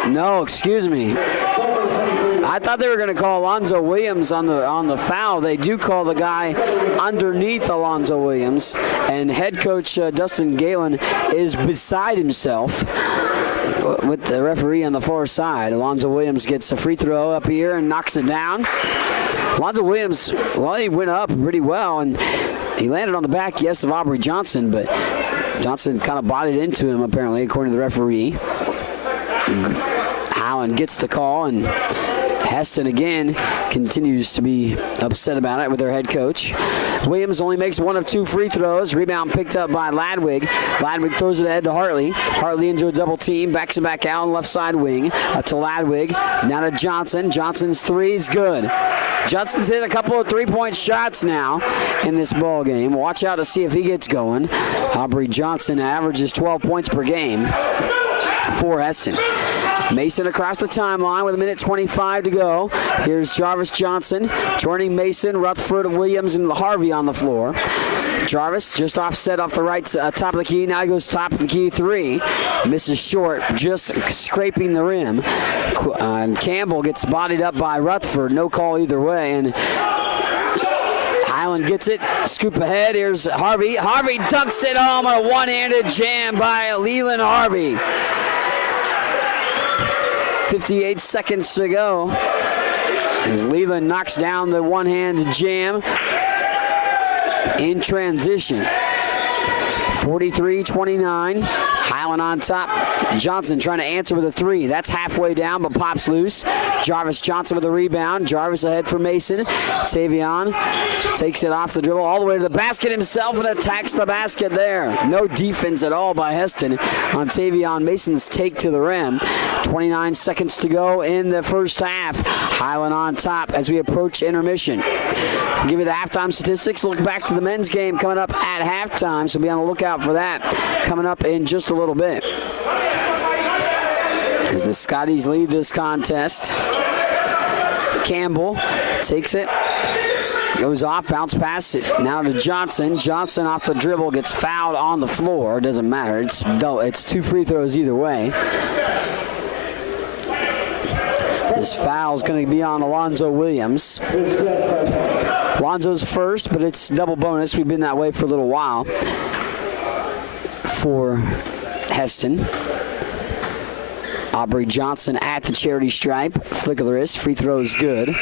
No, excuse me. I thought they were going to call Alonzo Williams on the foul. They do call the guy underneath Alonzo Williams. And head coach Dustin Galen is beside himself with the referee on the far side. Alonzo Williams gets a free throw up here and knocks it down. Alonzo Williams, well, he went up pretty well, and he landed on the back, yes, of Aubrey Johnson, but Johnson kind of bodied into him, apparently, according to the referee. Highland gets the call, and Hesston again continues to be upset about it with their head coach. Williams only makes 1 of 2 free throws. Rebound picked up by Ladwig. Ladwig throws it ahead to Hartley. Hartley into a double team. Backs it back out on the left side wing. Up to Ladwig. Now to Johnson. Johnson's 3 is good. Johnson's hit a couple of three-point shots now in this ball game. Watch out to see if he gets going. Aubrey Johnson averages 12 points per game for Hesston. Mason across the timeline with 1:25 to go. Here's Jarvis Johnson joining Mason, Rutherford, Williams, and Harvey on the floor. Jarvis just offset off the right top of the key. Now he goes top of the key 3. Misses short, just scraping the rim. And Campbell gets bodied up by Rutherford. No call either way. And Highland gets it. Scoop ahead. Here's Harvey. Harvey dunks it home on a one-handed jam by Leland Harvey. 58 seconds to go as Leland knocks down the one-hand jam in transition. 43-29. Highland on top. Johnson trying to answer with a 3. That's halfway down, but pops loose. Jarvis Johnson with a rebound. Jarvis ahead for Mason. Tavion takes it off the dribble all the way to the basket himself and attacks the basket there. No defense at all by Hesston on Tavion Mason's take to the rim. 29 seconds to go in the first half. Highland on top as we approach intermission. I'll give you the halftime statistics. Look back to the men's game coming up at halftime, so be on the lookout for that coming up in just a little bit. As the Scotties lead this contest, Campbell takes it, goes off, bounce past it, now to Johnson. Johnson off the dribble, gets fouled on the floor. Doesn't matter. It's 2 free throws either way. This foul's going to be on Alonzo Williams. Alonzo's first, but it's double bonus. We've been that way for a little while for Hesston. Aubrey Johnson at the charity stripe. Flick of the wrist. Free throw is good.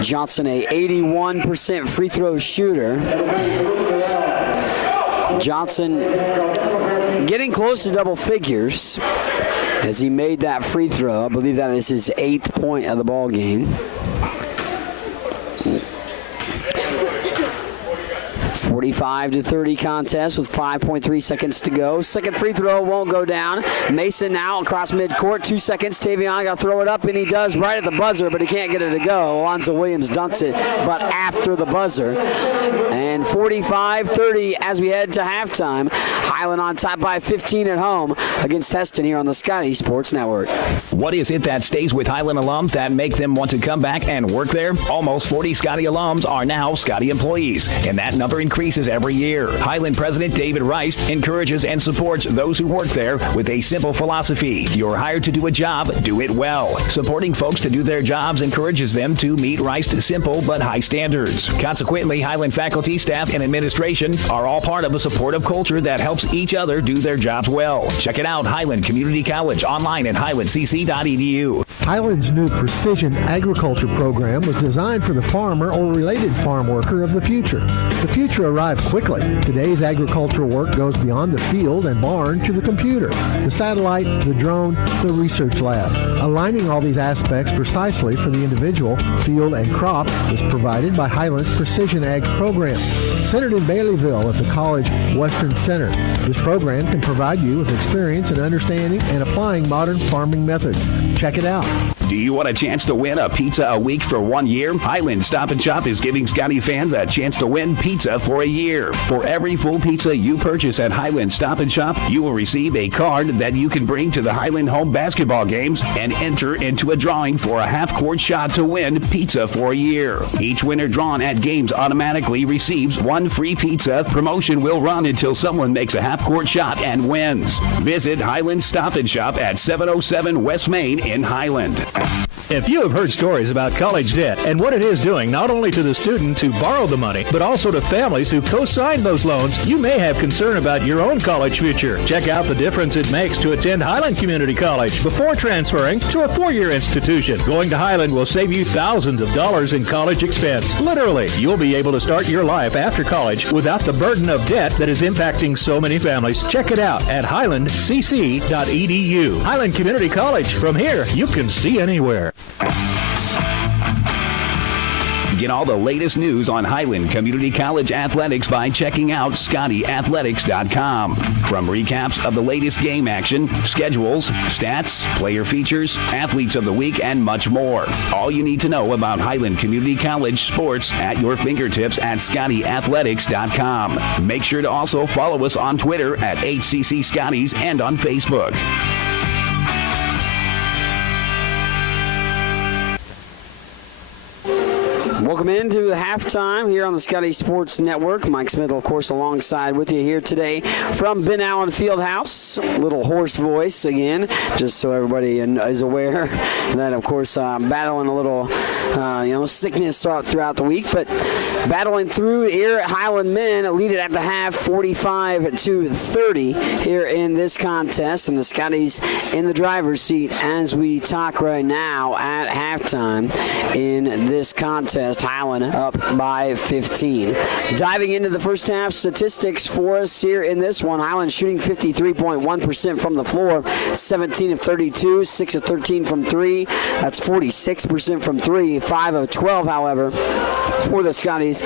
Johnson, a 81% free throw shooter. Johnson getting close to double figures as he made that free throw. I believe that is his 8th point of the ball game. 45-30 contest with 5.3 seconds to go. Second free throw won't go down. Mason now across midcourt. 2 seconds. Tavion got to throw it up, and he does right at the buzzer, but he can't get it to go. Alonzo Williams dunks it, but after the buzzer. And 45-30 as we head to halftime. Highland on top by 15 at home against Hesston here on the Scotty Sports Network. What is it that stays with Highland alums that make them want to come back and work there? Almost 40 Scotty alums are now Scotty employees, and that number increases every year. Highland President David Rice encourages and supports those who work there with a simple philosophy. You're hired to do a job, do it well. Supporting folks to do their jobs encourages them to meet Rice's simple but high standards. Consequently, Highland faculty, staff, and administration are all part of a supportive culture that helps each other do their jobs well. Check it out, Highland Community College, online at highlandcc.edu. Highland's new Precision Agriculture program was designed for the farmer or related farm worker of the future. The future arrived quickly. Today's agricultural work goes beyond the field and barn to the computer, the satellite, the drone, the research lab. Aligning all these aspects precisely for the individual, field, and crop is provided by Highland's Precision Ag program. Centered in Baileyville at the College Western Center, this program can provide you with experience in understanding and applying modern farming methods. Check it out. Do you want a chance to win a pizza a week for 1 year? Highland Stop and Shop is giving Scotty fans a chance to win pizza for a year. For every full pizza you purchase at Highland Stop and Shop, you will receive a card that you can bring to the Highland home basketball games and enter into a drawing for a half-court shot to win pizza for a year. Each winner drawn at games automatically receives one free pizza. Promotion will run until someone makes a half-court shot and wins. Visit Highland Stop and Shop at 707 West Main in Highland. If you have heard stories about college debt and what it is doing not only to the student who borrowed the money, but also to families who co-signed those loans, you may have concern about your own college future. Check out the difference it makes to attend Highland Community College before transferring to a four-year institution. Going to Highland will save you thousands of dollars in college expense. Literally, you'll be able to start your life after college without the burden of debt that is impacting so many families. Check it out at highlandcc.edu. Highland Community College. From here, you can see anywhere. Get all the latest news on Highland Community College athletics by checking out ScottyAthletics.com. From recaps of the latest game action, schedules, stats, player features, athletes of the week, and much more. All you need to know about Highland Community College sports at your fingertips at ScottyAthletics.com. Make sure to also follow us on Twitter at HCC Scotties and on Facebook. Welcome into halftime here on the Scotty Sports Network. Mike Smith, of course, alongside with you here today from Ben Allen Fieldhouse. Little hoarse voice again, just so everybody is aware that, of course, battling a little, sickness throughout the week, but battling through here at Highland men, lead it at the half, 45-30 here in this contest, and the Scotties in the driver's seat as we talk right now at halftime in this contest. Highland up by 15. Diving into the first half statistics for us here in this one. Highland shooting 53.1% from the floor, 17 of 32, 6 of 13 from 3. That's 46% from 3, 5 of 12, however, for the Scotties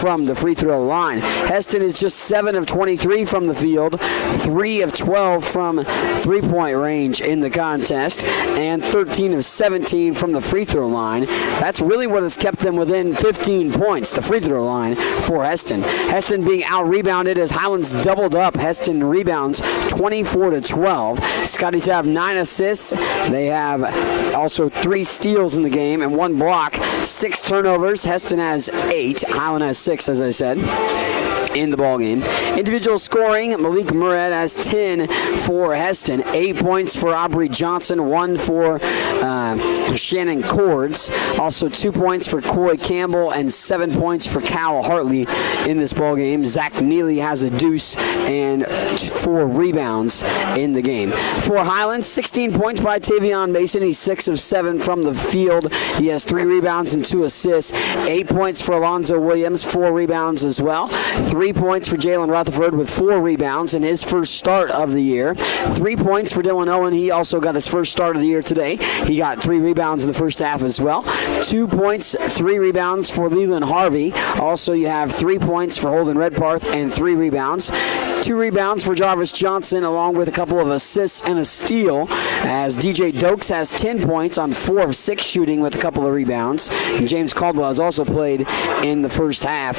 from the free throw line. Hesston is just 7 of 23 from the field, 3 of 12 from three-point range in the contest, and 13 of 17 from the free throw line. That's really what has kept them within 15 points, the free throw line for Hesston. Hesston being out-rebounded as Highland's doubled up. Hesston rebounds 24-12. Scotties have 9 assists. They have also 3 steals in the game and 1 block, 6 turnovers. Hesston has 8. Highland has 6, as I said, in the ballgame. Individual scoring, Malik Murad has 10 for Hesston, 8 points for Aubrey Johnson, 1 for Shannon Cords, also 2 points for Coy Campbell, and 7 points for Cal Hartley in this ballgame. Zach Neely has a deuce and 4 rebounds in the game. For Highland, 16 points by Tavion Mason. He's 6 of 7 from the field. He has 3 rebounds and 2 assists. 8 points for Alonzo Williams, 4 rebounds as well. 3 3 points for Jalen Rutherford with 4 rebounds in his first start of the year. 3 points for Dylan Owen. He also got his first start of the year today. He got 3 rebounds in the first half as well. 2 points, 3 rebounds for Leland Harvey. Also, you have 3 points for Holden Redparth and 3 rebounds. 2 rebounds for Jarvis Johnson, along with a couple of assists and a steal, as DJ Dokes has 10 points on 4 of 6 shooting with a couple of rebounds. And James Caldwell has also played in the first half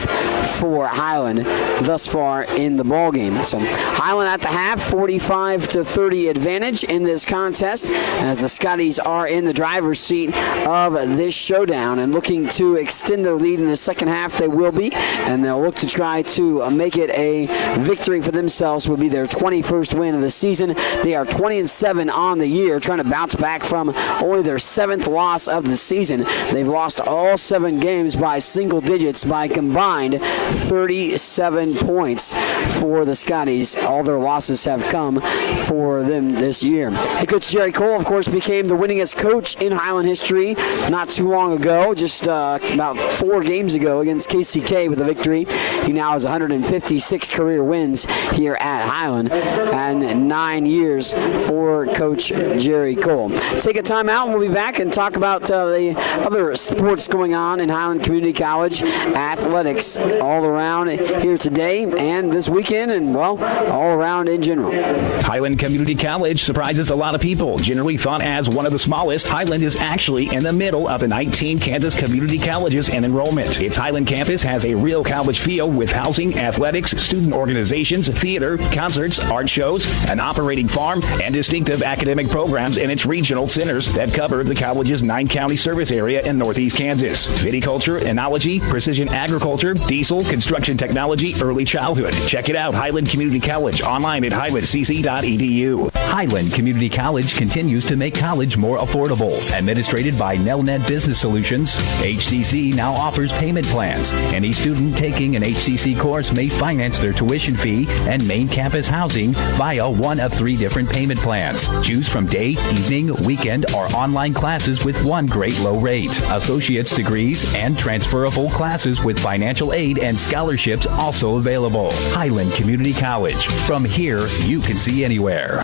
for Highland thus far in the ball game. So Highland at the half, 45-30 advantage in this contest, as the Scotties are in the driver's seat of this showdown and looking to extend their lead in the second half. They will be, and they'll look to try to make it a victory for themselves. Will be their 21st win of the season. They are 20-7 on the year, trying to bounce back from only their 7th loss of the season. They've lost all 7 games by single digits by combined 37 points for the Scotties. All their losses have come for them this year. Head coach Jerry Cole, of course, became the winningest coach in Highland history not too long ago, just about 4 games ago against KCK with a victory. He now has 156 career wins here at Highland, and 9 years for Coach Jerry Cole. Take a timeout, and we'll be back and talk about the other sports going on in Highland Community College. Athletics all around here today and this weekend, and, well, all around in general. Highland Community College surprises a lot of people. Generally thought as one of the smallest, Highland is actually in the middle of the 19 Kansas community colleges in enrollment. Its Highland campus has a real college feel with housing, athletics, student organizations, theater, concerts, art shows, an operating farm, and distinctive academic programs in its regional centers that cover the college's 9-county service area in northeast Kansas. Viticulture, enology, precision agriculture, diesel, construction technology, early childhood. Check it out, Highland Community College, online at highlandcc.edu. Highland Community College continues to make college more affordable. Administrated by Nelnet Business Solutions, HCC now offers payment plans. Any student taking an HCC course may finance their tuition fee and main campus housing via one of 3 different payment plans. Choose from day, evening, weekend, or online classes with one great low rate. Associate's degrees and transferable classes with financial aid and scholarships also available. Highland Community College. From here, you can see anywhere.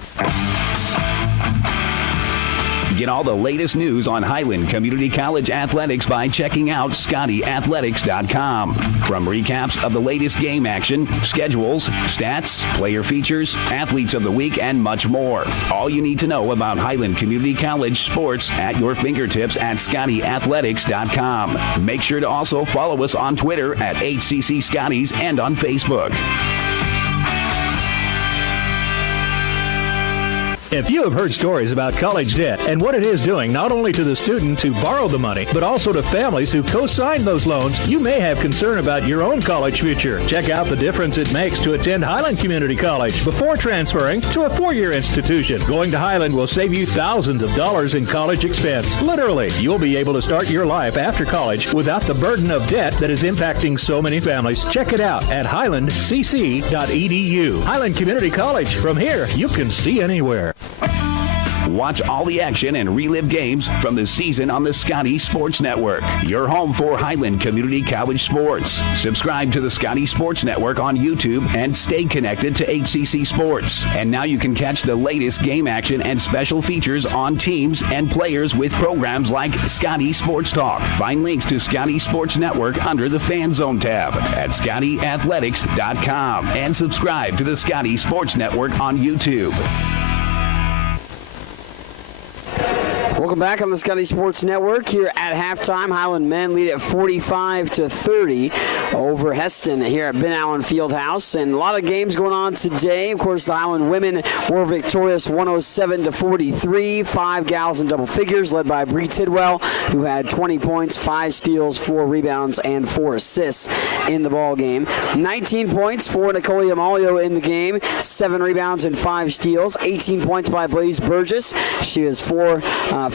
Get all the latest news on Highland Community College athletics by checking out ScottyAthletics.com. From recaps of the latest game action, schedules, stats, player features, athletes of the week, and much more. All you need to know about Highland Community College sports at your fingertips at ScottyAthletics.com. Make sure to also follow us on Twitter at HCC Scotties and on Facebook. If you have heard stories about college debt and what it is doing not only to the student who borrowed the money, but also to families who co-signed those loans, you may have concern about your own college future. Check out the difference it makes to attend Highland Community College before transferring to a 4-year institution. Going to Highland will save you thousands of dollars in college expense. Literally, you'll be able to start your life after college without the burden of debt that is impacting so many families. Check it out at highlandcc.edu. Highland Community College. From here, you can see anywhere. Watch all the action and relive games from the season on the Scotty Sports Network, your home for Highland Community College sports. Subscribe to the Scotty Sports Network on YouTube and stay connected to HCC Sports. And now you can catch the latest game action and special features on teams and players with programs like Scotty Sports Talk. Find links to Scotty Sports Network under the Fan Zone tab at ScottyAthletics.com and subscribe to the Scotty Sports Network on YouTube. Welcome back on the Scotty Sports Network. Here at halftime, Highland men lead at 45-30 over Hesston here at Ben Allen Fieldhouse. And a lot of games going on today. Of course, the Highland women were victorious 107-43. 5 gals in double figures, led by Bree Tidwell, who had 20 points, 5 steals, 4 rebounds, and 4 assists in the ball game. 19 points for Nicole Amalio in the game, 7 rebounds and 5 steals. 18 points by Blaze Burgess. She has 4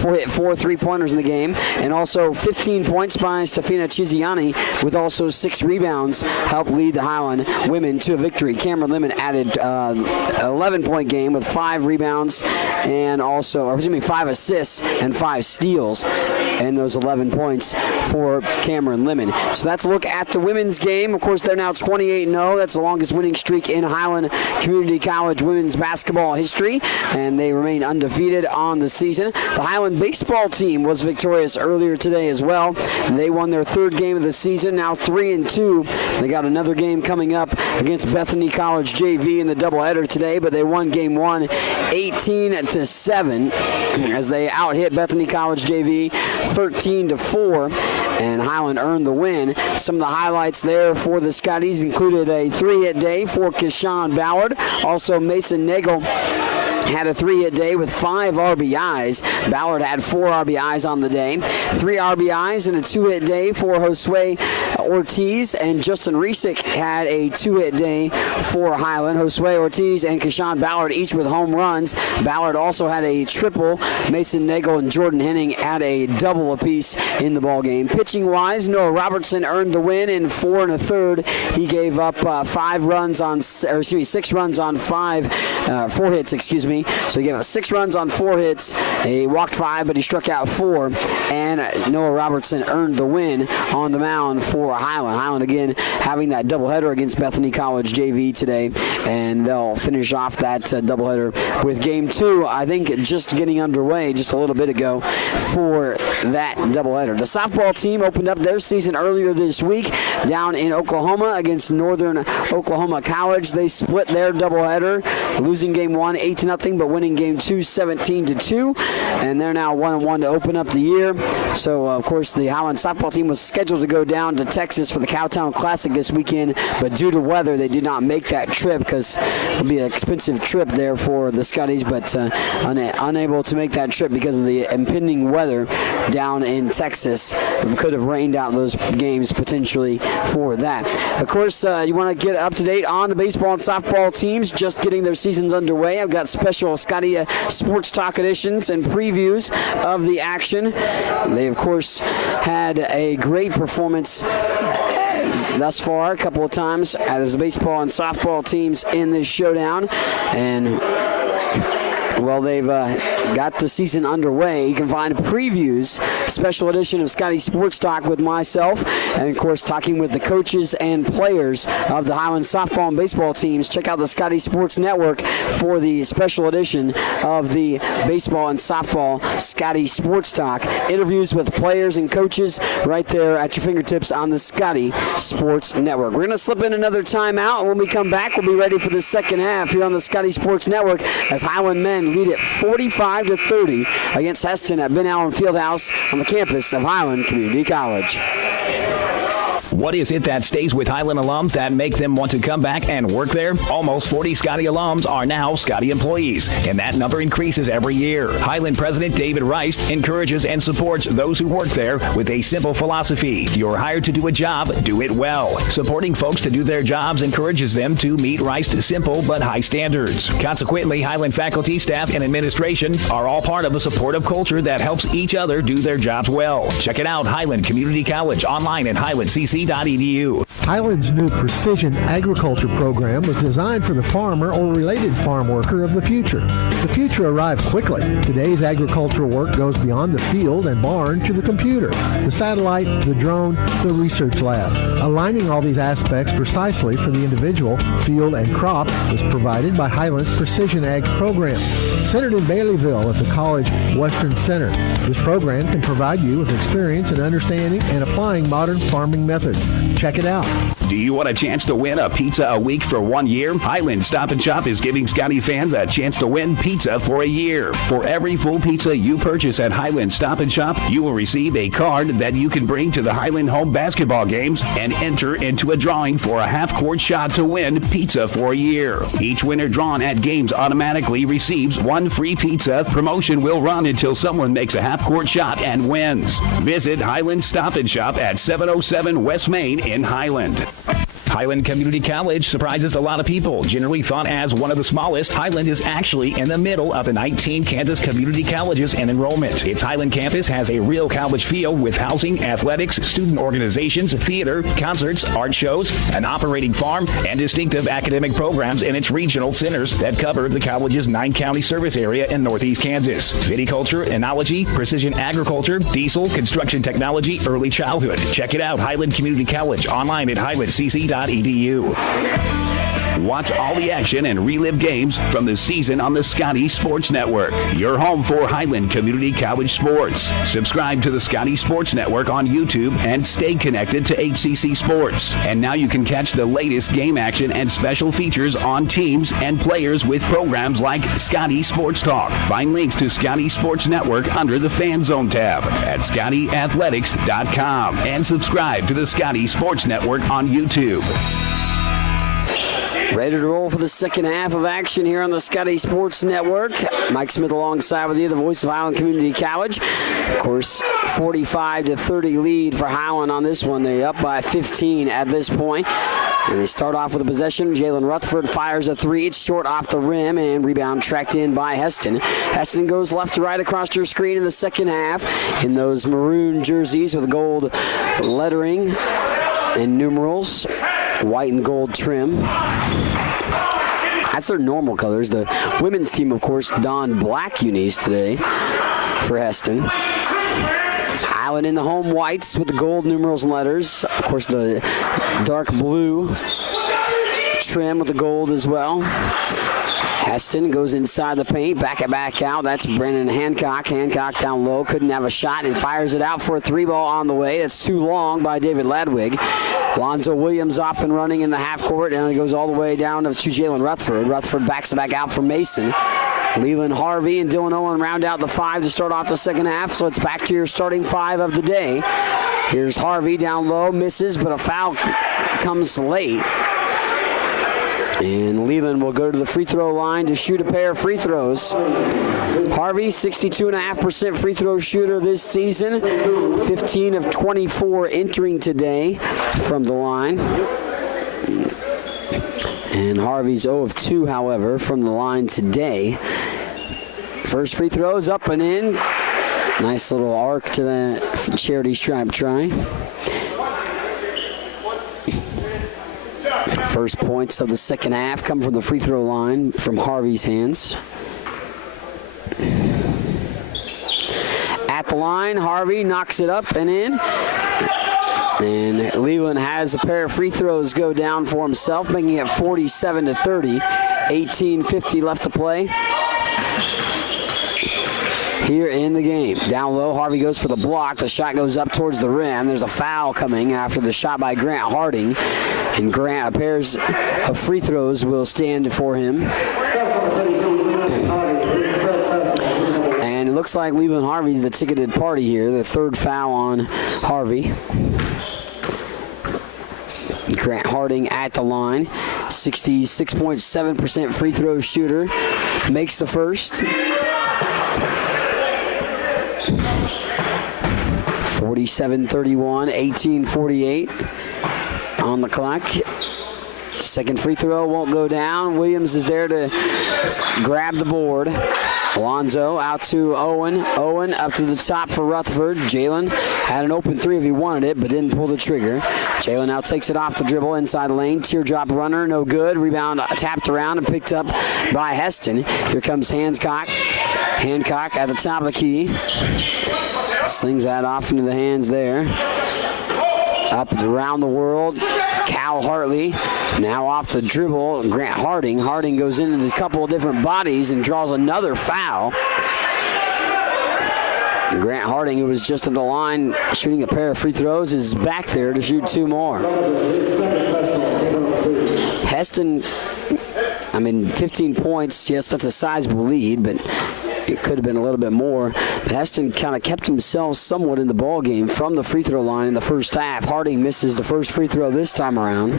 hit 4 3-pointers in the game, and also 15 points by Stefina Chiziani with also 6 rebounds helped lead the Highland women to a victory. Cameron Lemon added 11-point game with 5 rebounds and also, 5 assists and 5 steals, and those 11 points for Cameron Lemon. So that's a look at the women's game. Of course, they're now 28-0. That's the longest winning streak in Highland Community College women's basketball history, and they remain undefeated on the season. The Highland baseball team was victorious earlier today as well. They won their 3rd game of the season, now 3-2. They got another game coming up against Bethany College JV in the doubleheader today, but they won game 1 18-7 as they out-hit Bethany College JV 13-4, and Highland earned the win. Some of the highlights there for the Scotties included a 3-hit day for Keshawn Ballard. Also, Mason Nagel had a 3-hit day with 5 RBIs. Ballard had 4 RBIs on the day. 3 RBIs and a 2-hit day for Josue Ortiz, and Justin Resick had a 2-hit day for Highland. Josue Ortiz and Keshawn Ballard each with home runs. Ballard also had a triple. Mason Nagel and Jordan Henning had a double apiece in the ball game. Pitching-wise, Noah Robertson earned the win in 4 1/3. He gave up 6 runs on 4 hits, So he gave up 6 runs on 4 hits. He walked 5, but he struck out 4. And Noah Robertson earned the win on the mound for Highland. Highland again having that doubleheader against Bethany College JV today, and they'll finish off that doubleheader with game 2. I think just getting underway just a little bit ago for that doubleheader. The softball team opened up their season earlier this week down in Oklahoma against Northern Oklahoma College. They split their doubleheader, losing game 1 8-0, but winning game 2 17-2, and they're now 1-1 to open up the year. So of course the Highland softball team was scheduled to go down to Texas for the Cowtown Classic this weekend, but due to weather they did not make that trip because it would be an expensive trip there for the Scotties, but unable to make that trip because of the impending weather down in Texas. It could have rained out those games potentially for that. Of course, you want to get up to date on the baseball and softball teams just getting their seasons underway. I've got special Scotty Sports Talk editions and previews of the action. They, of course, had a great performance thus far, a couple of times as the baseball and softball teams in this showdown, and well, they've got the season underway. You can find previews, special edition of Scotty Sports Talk with myself, and of course talking with the coaches and players of the Highland softball and baseball teams. Check out the Scotty Sports Network for the special edition of the baseball and softball Scotty Sports Talk. Interviews with players and coaches right there at your fingertips on the Scotty Sports Network. We're going to slip in another timeout, and when we come back, we'll be ready for the second half here on the Scotty Sports Network as Highland men lead it 45-30 against Hesston at Ben Allen Fieldhouse on the campus of Highland Community College. What is it that stays with Highland alums that make them want to come back and work there? Almost 40 Scotty alums are now Scotty employees, and that number increases every year. Highland President David Rice encourages and supports those who work there with a simple philosophy. You're hired to do a job, do it well. Supporting folks to do their jobs encourages them to meet Rice's simple but high standards. Consequently, Highland faculty, staff, and administration are all part of a supportive culture that helps each other do their jobs well. Check it out, Highland Community College, online at highlandcc.edu. Highland's new Precision Agriculture program was designed for the farmer or related farm worker of the future. The future arrived quickly. Today's agricultural work goes beyond the field and barn to the computer, the satellite, the drone, the research lab. Aligning all these aspects precisely for the individual, field, and crop is provided by Highland's Precision Ag program. Centered in Baileyville at the College Western Center, this program can provide you with experience in understanding and applying modern farming methods. Check it out. Do you want a chance to win a pizza a week for 1 year? Highland Stop and Shop is giving Scotty fans a chance to win pizza for a year. For every full pizza you purchase at Highland Stop and Shop, you will receive a card that you can bring to the Highland home basketball games and enter into a drawing for a half-court shot to win pizza for a year. Each winner drawn at games automatically receives 1 free pizza. Promotion will run until someone makes a half-court shot and wins. Visit Highland Stop and Shop at 707 West Main in Highland. Highland Community College surprises a lot of people. Generally thought as one of the smallest, Highland is actually in the middle of the 19 Kansas community colleges in enrollment. Its Highland campus has a real college feel with housing, athletics, student organizations, theater, concerts, art shows, an operating farm, and distinctive academic programs in its regional centers that cover the college's 9-county service area in northeast Kansas. Viticulture, enology, precision agriculture, diesel, construction technology, early childhood. Check it out, Highland Community College, online at highlandcc.edu. Watch all the action and relive games from the season on the Scotty Sports Network, your home for Highland Community College sports. Subscribe to the Scotty Sports Network on YouTube and stay connected to HCC Sports. And now you can catch the latest game action and special features on teams and players with programs like Scotty Sports Talk. Find links to Scotty Sports Network under the Fan Zone tab at ScottyAthletics.com and subscribe to the Scotty Sports Network on YouTube. Ready to roll for the second half of action here on the Scotty Sports Network. Mike Smith alongside with you, the voice of Highland Community College. Of course, 45-30 lead for Highland on this one. They're up by 15 at this point. And they start off with a possession. Jalen Rutherford fires a three. It's short off the rim, and rebound tracked in by Hesston. Hesston goes left to right across your screen in the second half in those maroon jerseys with gold lettering and numerals. White and gold trim. That's their normal colors. The women's team, of course, donned black unis today for Hesston. Highland in the home whites with the gold numerals and letters. Of course, the dark blue trim with the gold as well. Hesston goes inside the paint, back it back out. That's Brennan Hancock. Hancock down low, couldn't have a shot, and fires it out for a three ball on the way. That's too long by David Ladwig. Lonzo Williams off and running in the half court, and it goes all the way down to Jalen Rutherford. Rutherford backs it back out for Mason. Leland Harvey and Dylan Owen round out the five to start off the second half, so it's back to your starting five of the day. Here's Harvey down low, misses, but a foul comes late. And Leland will go to the free throw line to shoot a pair of free throws. Harvey, 62.5% free throw shooter this season. 15 of 24 entering today from the line. And Harvey's 0 of 2, however, from the line today. First free throw is up and in. Nice little arc to the charity stripe try. First points of the second half come from the free throw line from Harvey's hands. At the line, Harvey knocks it up and in. And Leland has a pair of free throws go down for himself, making it 47-30. 18:50 left to play here in the game. Down low, Harvey goes for the block. The shot goes up towards the rim. There's a foul coming after the shot by Grant Harding. And Grant, a pair of free throws will stand for him. And it looks like Leland Harvey's the ticketed party here. The third foul on Harvey. Grant Harding at the line. 66.7% free throw shooter. Makes the first. 47-31, 18:48 on the clock. Second free throw won't go down. Williams is there to grab the board. Alonzo out to Owen. Owen up to the top for Rutherford. Jalen had an open three if he wanted it, but didn't pull the trigger. Jalen now takes it off the dribble inside the lane. Teardrop runner, no good. Rebound tapped around and picked up by Hesston. Here comes Hancock. Hancock at the top of the key. Slings that off into the hands there. Up around the world. Cal Hartley now off the dribble. Grant Harding. Harding goes into a couple of different bodies and draws another foul. Grant Harding, who was just at the line shooting a pair of free throws, is back there to shoot two more. Hesston, 15 points. Yes, that's a sizable lead, but it could have been a little bit more. But Hesston kind of kept himself somewhat in the ball game from the free throw line in the first half. Harding misses the first free throw this time around.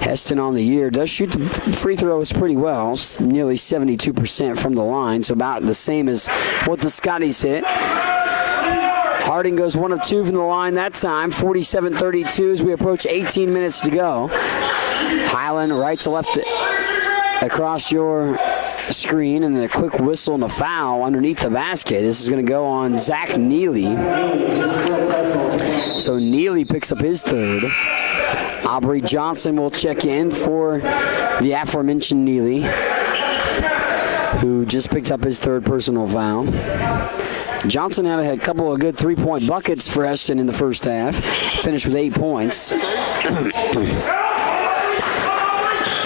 Hesston on the year does shoot the free throws pretty well, nearly 72% from the line, so about the same as what the Scotties hit. Harding goes 1 of 2 from the line that time, 47-32 as we approach 18 minutes to go. Highland right to left across your screen, and the quick whistle and the foul underneath the basket. This is going to go on Zach Neely. So Neely picks up his third. Aubrey Johnson will check in for the aforementioned Neely, who just picked up his third personal foul. Johnson had a couple of good three-point buckets for Hesston in the first half. Finished with 8 points.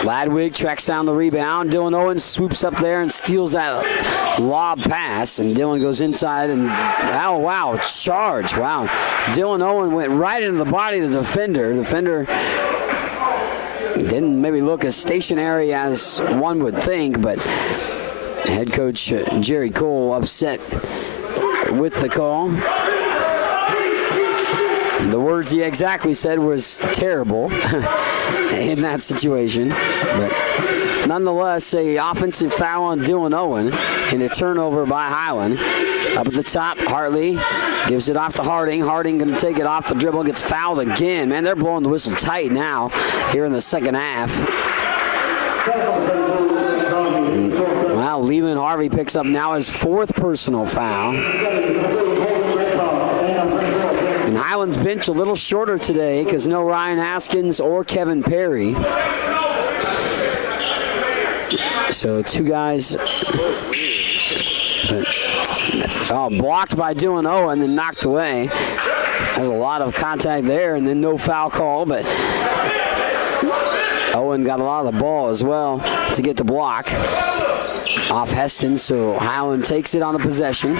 Ladwig tracks down the rebound. Dylan Owens swoops up there and steals that lob pass. And Dylan goes inside and, oh, wow, charge. Wow. Dylan Owens went right into the body of the defender. The defender didn't maybe look as stationary as one would think, but head coach Jerry Cole upset with the call. The words he exactly said was terrible in that situation. But nonetheless, a offensive foul on Dylan Owen and a turnover by Highland. Up at the top, Hartley gives it off to Harding. Harding going to take it off the dribble, gets fouled again. Man, they're blowing the whistle tight now here in the second half. Wow, Leland Harvey picks up now his fourth personal foul. And Highland's bench a little shorter today because no Ryan Haskins or Kevin Perry. So two guys blocked by Dylan Owen and knocked away. There's a lot of contact there and then no foul call, but Owen got a lot of the ball as well to get the block off Hesston, so Highland takes it on the possession.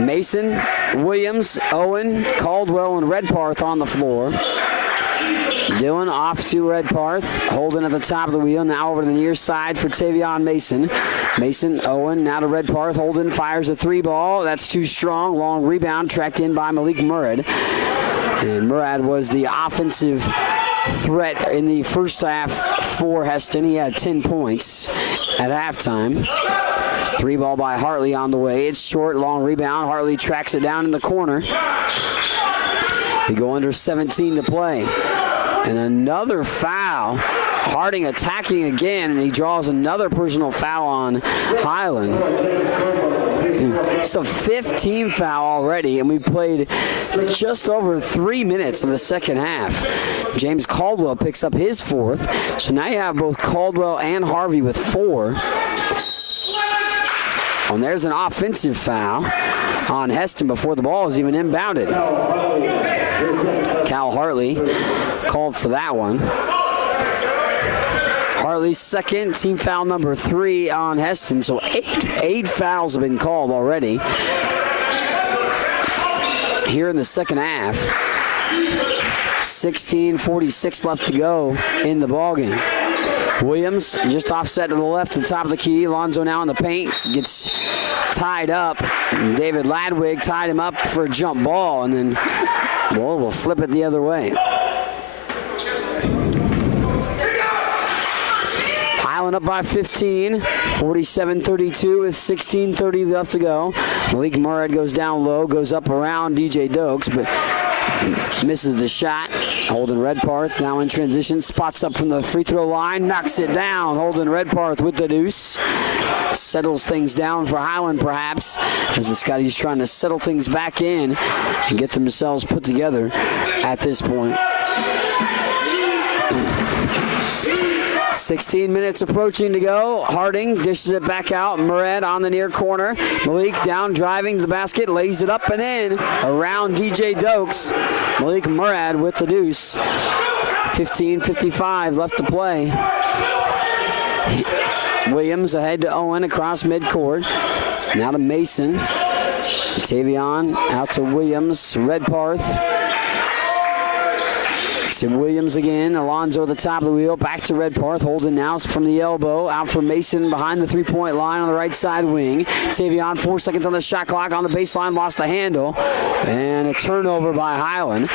Mason, Williams, Owen, Caldwell, and Redparth on the floor. Dylan off to Redparth. Holden at the top of the wheel. Now over to the near side for Tavion Mason. Mason, Owen, now to Redparth. Holden fires a three ball. That's too strong. Long rebound tracked in by Malik Murad. And Murad was the offensive threat in the first half for Hesston. He had 10 points at halftime. Three ball by Hartley on the way. It's short, long rebound. Hartley tracks it down in the corner. We go under 17 to play. And another foul. Harding attacking again, and he draws another personal foul on Highland. It's a 15 foul already, and we played just over 3 minutes of the second half. James Caldwell picks up his fourth. So now you have both Caldwell and Harvey with 4. And there's an offensive foul on Hesston before the ball is even inbounded. Cal Hartley called for that one. Hartley's second, team foul number 3 on Hesston. So eight fouls have been called already here in the second half. 16:46 left to go in the ballgame. Williams just offset to the left to the top of the key. Alonzo now in the paint, gets tied up. And David Ladwig tied him up for a jump ball, and then we'll flip it the other way. Highland up by 15, 47-32 with 16:30 left to go. Malik Murad goes down low, goes up around DJ Dokes, but misses the shot. Holden Redparth now in transition, spots up from the free throw line, knocks it down. Holden Redparth with the deuce. Settles things down for Highland perhaps, as the Scotties trying to settle things back in and get themselves put together at this point. 16 minutes approaching to go. Harding dishes it back out. Murad on the near corner. Malik down, driving to the basket, lays it up and in around DJ Dokes. Malik Murad with the deuce. 15:55 left to play. Williams ahead to Owen across midcourt. Now to Mason. Tavion out to Williams. Redparth. To Williams again. Alonzo at the top of the wheel. Back to Redparth. Holden now from the elbow. Out for Mason behind the three-point line on the right side wing. Tavion, 4 seconds on the shot clock on the baseline. Lost the handle. And a turnover by Highland.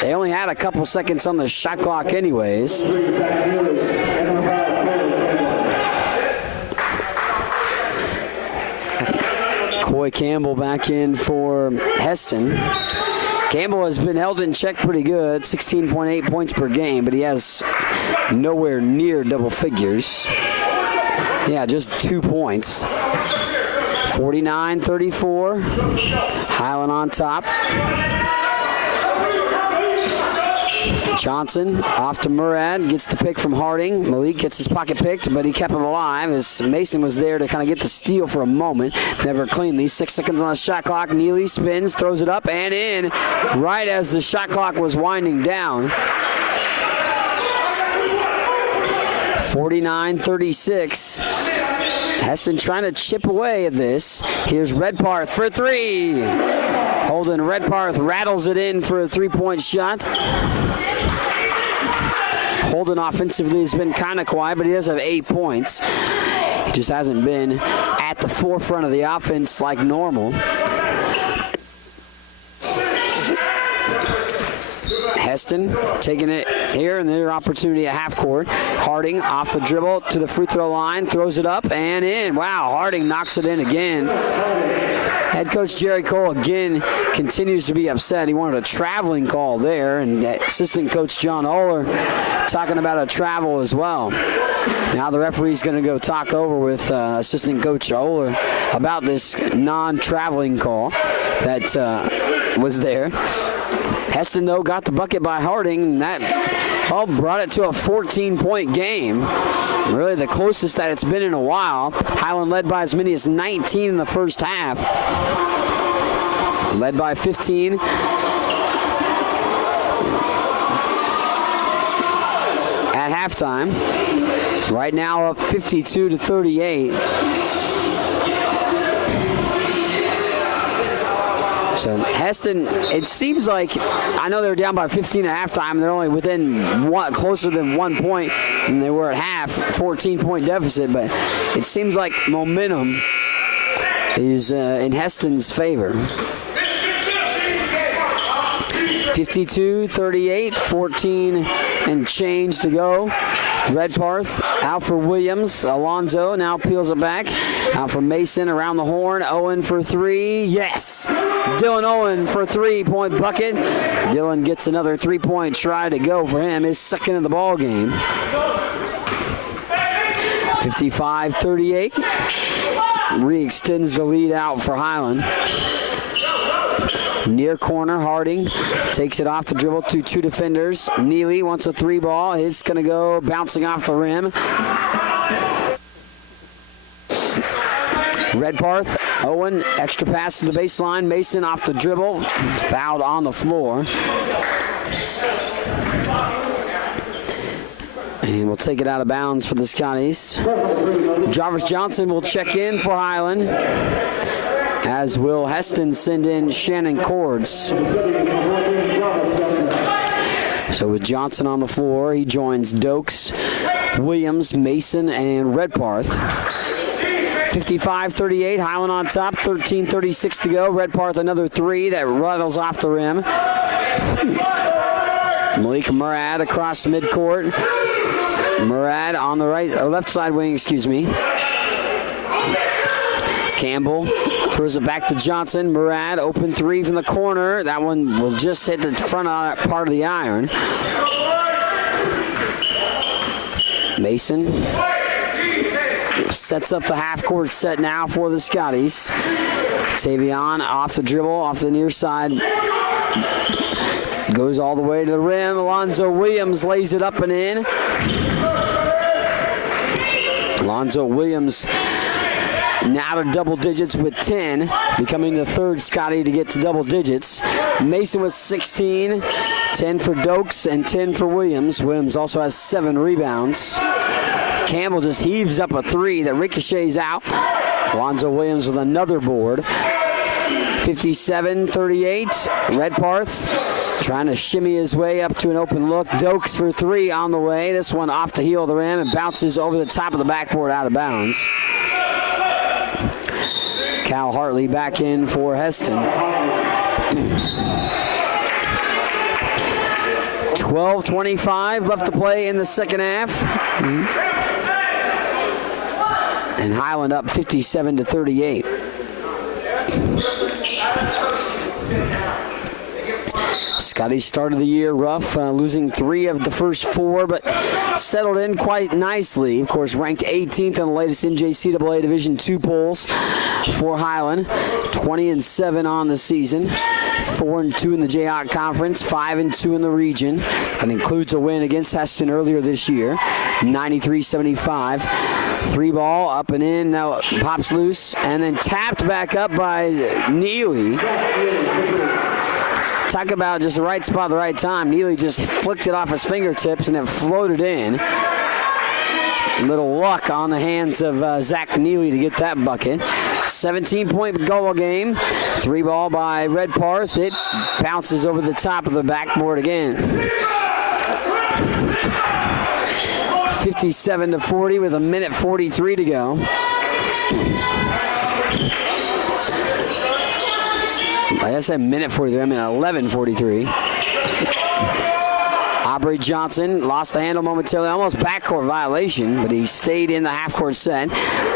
They only had a couple seconds on the shot clock anyways. Troy Campbell back in for Hesston. Campbell has been held in check pretty good, 16.8 points per game, but he has nowhere near double figures. Yeah, just 2 points. 49-34. Highland on top. Johnson off to Murad, gets the pick from Harding. Malik gets his pocket picked, but he kept it alive as Mason was there to kind of get the steal for a moment. Never cleanly. 6 seconds on the shot clock. Neely spins, throws it up and in right as the shot clock was winding down. 49-36. Hesston trying to chip away at this. Here's Redparth for three. Holden Redparth rattles it in for a three-point shot. Holden offensively has been kind of quiet, but he does have 8 points. He just hasn't been at the forefront of the offense like normal. Hesston taking it here and their opportunity at half court. Harding off the dribble to the free throw line, throws it up and in. Wow, Harding knocks it in again. Head coach Jerry Cole again continues to be upset. He wanted a traveling call there, and assistant coach John Oler talking about a travel as well. Now the referee's going to go talk over with assistant coach Oler about this non-traveling call that was there. Hesston, though, got the bucket by Harding, and that brought it to a 14-point game. Really the closest that it's been in a while. Highland led by as many as 19 in the first half. Led by 15. At halftime. Right now up 52-38. So Hesston, it seems like, I know they're down by 15 at halftime. They're only within closer than 1 point than they were at half, 14-point deficit. But it seems like momentum is in Heston's favor. 52-38, 14 and change to go. Redparth out for Williams. Alonzo now peels it back. Out for Mason around the horn. Owen for three. Yes! Dylan Owen for three-point bucket. Dylan gets another three-point try to go for him. His second of the ball game. 55-38. Re-extends the lead out for Highland. Near corner, Harding takes it off the dribble to two defenders. Neely wants a three ball. It's going to go bouncing off the rim. Redparth, Owen, extra pass to the baseline. Mason off the dribble, fouled on the floor. And we'll take it out of bounds for the Scotties. Jarvis Johnson will check in for Highland, as will Hesston send in Shannon Cords. So with Johnson on the floor, he joins Dokes, Williams, Mason, and Redparth. 55-38, Highland on top, 13:36 to go. Redparth another three that rattles off the rim. Malik Murad across midcourt. Murad on the left side wing, excuse me. Campbell throws it back to Johnson. Murad, open three from the corner. That one will just hit the front part of the iron. Mason sets up the half-court set now for the Scotties. Tavion off the dribble, off the near side. Goes all the way to the rim. Alonzo Williams lays it up and in. Alonzo Williams now to double digits with 10, becoming the third Scotty to get to double digits. Mason with 16, 10 for Dokes and 10 for Williams. Williams also has 7 rebounds. Campbell just heaves up a three that ricochets out. Alonzo Williams with another board. 57-38, Redparth trying to shimmy his way up to an open look. Dokes for three on the way. This one off the heel of the rim and bounces over the top of the backboard out of bounds. Cal Hartley back in for Hesston. 12:25 left to play in the second half. And Highland up 57-38. Scotty started the year rough, losing 3 of the first 4, but settled in quite nicely. Of course, ranked 18th on the latest NJCAA Division II polls for Highland. 20-7 on the season. 4-2 in the Jayhawk Conference, 5-2 in the region. That includes a win against Hesston earlier this year, 93-75. 3 ball up and in, now pops loose, and then tapped back up by Neely. Talk about just the right spot at the right time. Neely just flicked it off his fingertips and it floated in. Little luck on the hands of Zach Neely to get that bucket. 17-point goal game. 3 ball by Redparth. It bounces over the top of the backboard again. 57-40 with 1:43 to go. I said 1:43, I mean 11:43. Aubrey Johnson lost the handle momentarily, almost backcourt violation, but he stayed in the half-court set.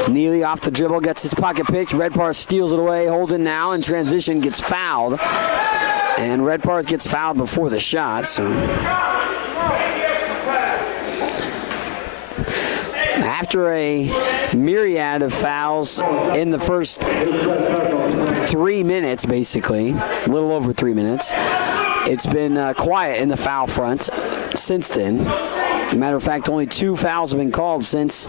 Neely off the dribble, gets his pocket picked. Redparth steals it away. Holden now in transition gets fouled. And Redparth gets fouled before the shot. So after a myriad of fouls in the first 3 minutes, basically, a little over 3 minutes, it's been quiet in the foul front since then. Matter of fact, only 2 fouls have been called since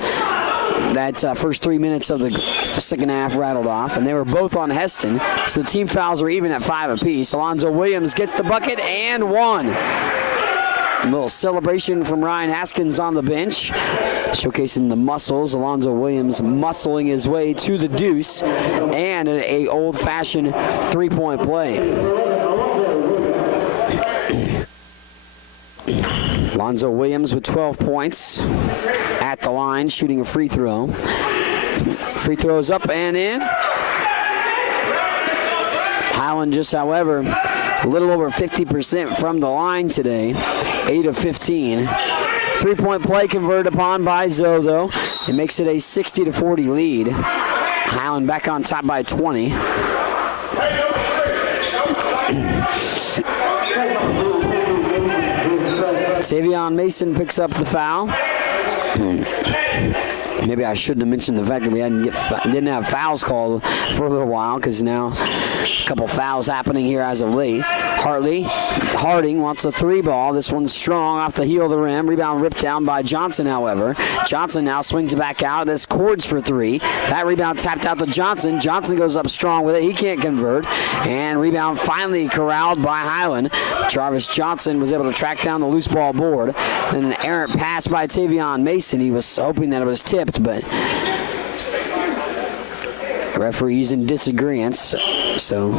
that first 3 minutes of the second half rattled off, and they were both on Hesston, so the team fouls are even at 5 apiece. Alonzo Williams gets the bucket and 1. A little celebration from Ryan Haskins on the bench, showcasing the muscles. Alonzo Williams muscling his way to the deuce, and a old-fashioned 3-point play. Alonzo Williams with 12 points at the line, shooting a free throw. Free throws up and in. Highland just, however, a little over 50% from the line today, 8 of 15. 3-point play converted upon by Zoe, though. It makes it a 60-40 lead. Highland back on top by 20. Tavion Mason picks up the foul. Maybe I shouldn't have mentioned the fact that we didn't have fouls called for a little while, because now a couple fouls happening here as of late. Harding wants a 3 ball. This one's strong off the heel of the rim. Rebound ripped down by Johnson, however. Johnson now swings it back out. This Cords for 3. That rebound tapped out to Johnson. Johnson goes up strong with it. He can't convert. And rebound finally corralled by Highland. Jarvis Johnson was able to track down the loose ball board. And an errant pass by Tavion Mason. He was hoping that it was tipped, but referees in disagreement. So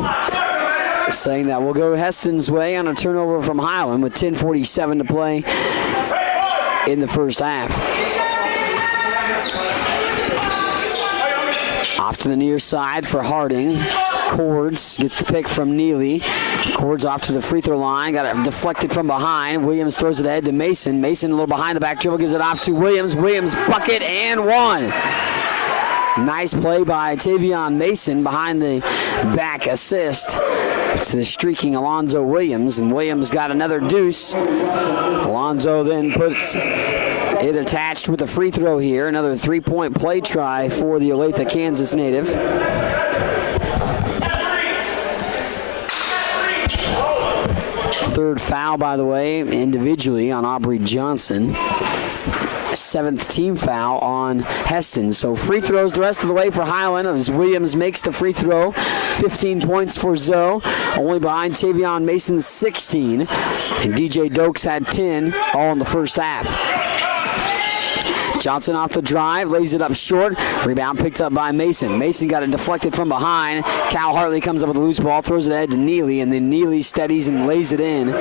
saying that we'll go Heston's way on a turnover from Highland with 10:47 to play in the first half. Off to the near side for Harding. Cords gets the pick from Neely. Cords off to the free throw line. Got it deflected from behind. Williams throws it ahead to Mason. Mason a little behind the back dribble, gives it off to Williams. Williams bucket and 1. Nice play by Tavion Mason behind the back assist to the streaking Alonzo Williams, and Williams got another deuce. Alonzo then puts it attached with a free throw here. Another 3-point play try for the Olathe, Kansas native. Third foul, by the way, individually on Aubrey Johnson. 7th team foul on Hesston. So free throws the rest of the way for Highland as Williams makes the free throw. 15 points for Zoe, only behind Tavion Mason's 16. And DJ Dokes had 10 all in the first half. Johnson off the drive, lays it up short. Rebound picked up by Mason. Mason got it deflected from behind. Cal Hartley comes up with a loose ball, throws it ahead to Neely, and then Neely steadies and lays it in.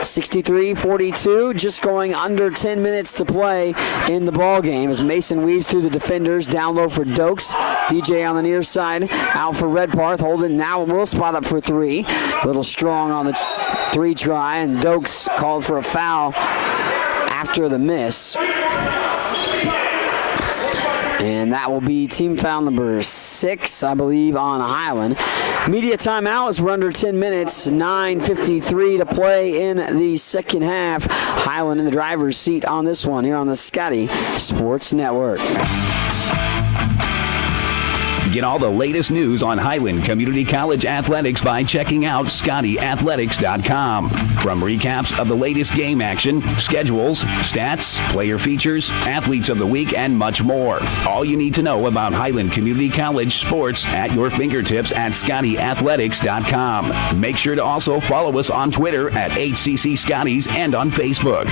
63-42, just going under 10 minutes to play in the ball game as Mason weaves through the defenders. Down low for Dokes. DJ on the near side, out for Redparth. Holden now will spot up for 3. A little strong on the 3 try, and Dokes called for a foul after the miss. And that will be team foul number 6, I believe, on Highland. Media timeout as we're under 10 minutes, 9:53 to play in the second half. Highland in the driver's seat on this one here on the Scotty Sports Network. Get all the latest news on Highland Community College athletics by checking out ScottyAthletics.com. From recaps of the latest game action, schedules, stats, player features, athletes of the week, and much more. All you need to know about Highland Community College sports at your fingertips at ScottyAthletics.com. Make sure to also follow us on Twitter at HCC Scotties and on Facebook.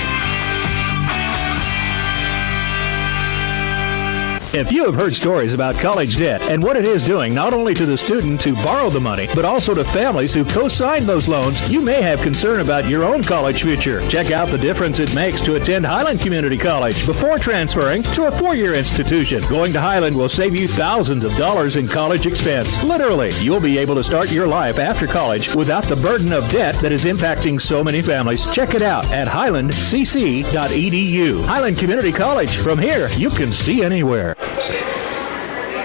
If you have heard stories about college debt and what it is doing not only to the student who borrowed the money, but also to families who co-signed those loans, you may have concern about your own college future. Check out the difference it makes to attend Highland Community College before transferring to a four-year institution. Going to Highland will save you thousands of dollars in college expense. Literally, you'll be able to start your life after college without the burden of debt that is impacting so many families. Check it out at highlandcc.edu. Highland Community College. From here, you can see anywhere.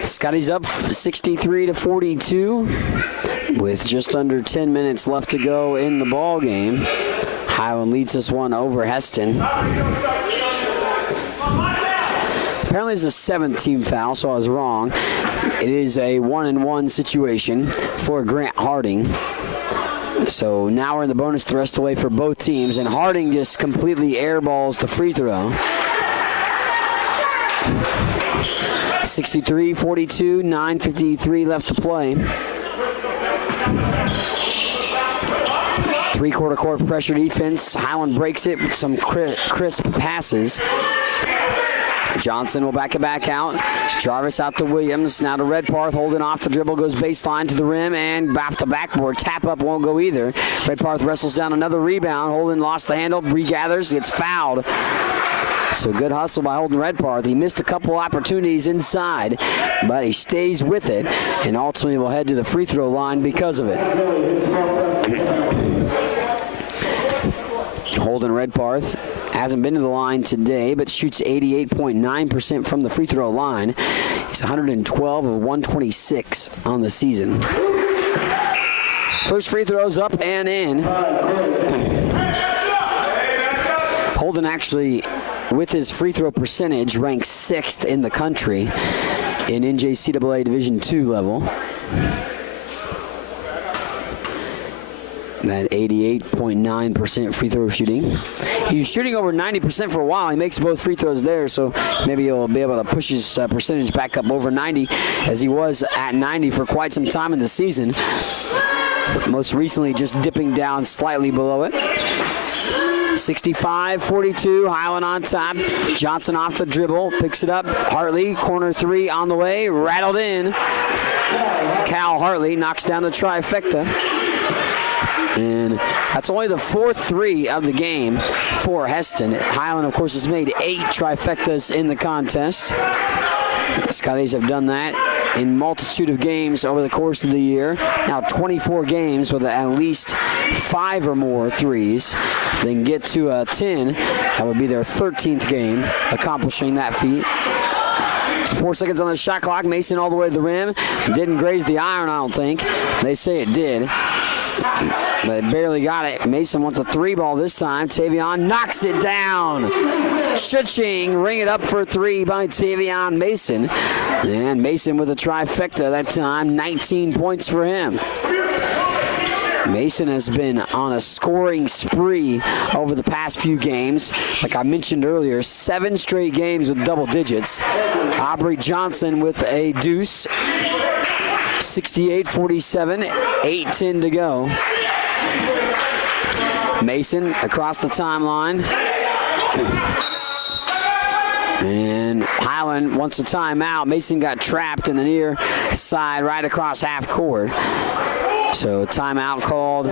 Scotty's up 63-42 with just under 10 minutes left to go in the ball game. Highland leads this one over Hesston. Apparently it's a 7th team foul, so I was wrong. It is a 1-and-1 situation for Grant Harding. So now we're in the bonus the rest of the way for both teams, and Harding just completely airballs the free throw. 63-42, 9:53 left to play. Three-quarter court pressure defense. Highland breaks it with some crisp passes. Johnson will back it back out. Jarvis out to Williams. Now to Redparth, holding off the dribble, goes baseline to the rim and off the backboard. Tap up won't go either. Redparth wrestles down another rebound. Holden lost the handle, regathers, gets fouled. So good hustle by Holden Redparth. He missed a couple opportunities inside, but he stays with it and ultimately will head to the free throw line because of it. Holden Redparth hasn't been to the line today, but shoots 88.9% from the free throw line. He's 112 of 126 on the season. First free throw's up and in. Holden actually, with his free throw percentage, ranks 6th in the country in NJCAA Division II level. That 88.9% free throw shooting. He was shooting over 90% for a while. He makes both free throws there, so maybe he'll be able to push his percentage back up over 90, as he was at 90 for quite some time in the season. Most recently, just dipping down slightly below it. 65-42, Highland on top. Johnson off the dribble, picks it up. Hartley, corner three on the way, rattled in. Cal Hartley knocks down the trifecta. And that's only the 4th three of the game for Hesston. Highland, of course, has made 8 trifectas in the contest. Scotties have done that in multitude of games over the course of the year. Now 24 games with at least 5 or more threes. They can get to a 10. That would be their 13th game accomplishing that feat. 4 seconds on the shot clock. Mason all the way to the rim. Didn't graze the iron, I don't think. They say it did, but it barely got it. Mason wants a 3 ball this time. Tavion knocks it down. Cha-ching, ring it up for 3 by Tavion Mason. And Mason with a trifecta that time, 19 points for him. Mason has been on a scoring spree over the past few games. Like I mentioned earlier, 7 straight games with double digits. Aubrey Johnson with a deuce. 68-47, 8:10 to go. Mason across the timeline. And Highland wants a timeout. Mason got trapped in the near side right across half court. So timeout called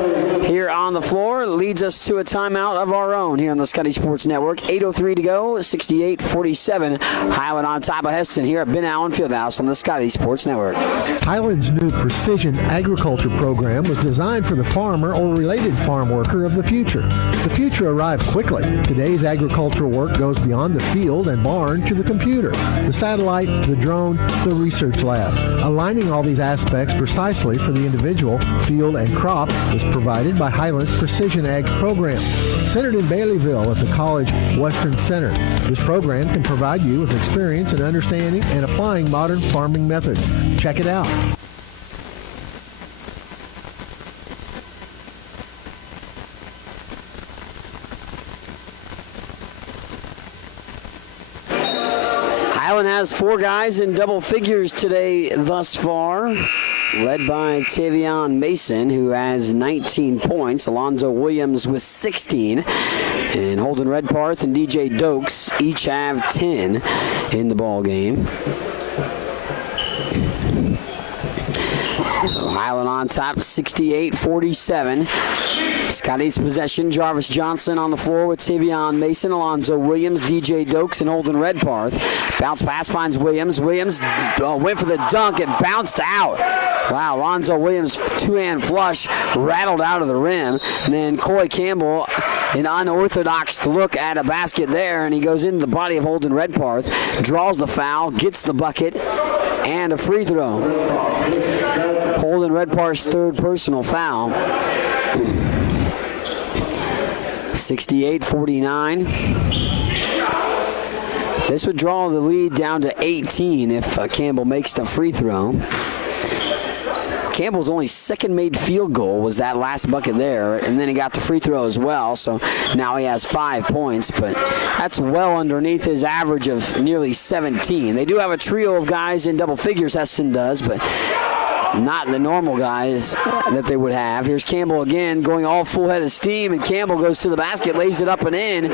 here on the floor. Leads us to a timeout of our own here on the Scotty Sports Network. 8:03 to go, 68-47. Highland on top of Hesston here at Ben Allen Fieldhouse on the Scotty Sports Network. Highland's new precision agriculture program was designed for the farmer or related farm worker of the future. The future arrived quickly. Today's agricultural work goes beyond the field and barn to the computer, the satellite, the drone, the research lab. Aligning all these aspects precisely for the individual, field, and crop is provided by Highland's Precision Ag program. Centered in Baileyville at the College Western Center, this program can provide you with experience in understanding and applying modern farming methods. Check it out. Highland has 4 guys in double figures today thus far, led by Tavion Mason, who has 19 points. Alonzo Williams with 16. And Holden Redparth and DJ Dokes each have 10 in the ball game. So Highland on top, 68-47. Scotty's possession. Jarvis Johnson on the floor with Tavion Mason, Alonzo Williams, DJ Dokes, and Holden Redparth. Bounce pass finds Williams. Williams went for the dunk. It bounced out. Wow, Alonzo Williams, two-hand flush, rattled out of the rim. And then Coy Campbell, an unorthodox look at a basket there, and he goes into the body of Holden Redparth, draws the foul, gets the bucket, and a free throw. Holden Redparth's 3rd personal foul. 68-49. This would draw the lead down to 18 if Campbell makes the free throw. Campbell's only second made field goal was that last bucket there, and then he got the free throw as well, so now he has 5 points, but that's well underneath his average of nearly 17. They do have a trio of guys in double figures, Hesston does, but not the normal guys that they would have. Here's Campbell again, going all full head of steam, and Campbell goes to the basket, lays it up and in.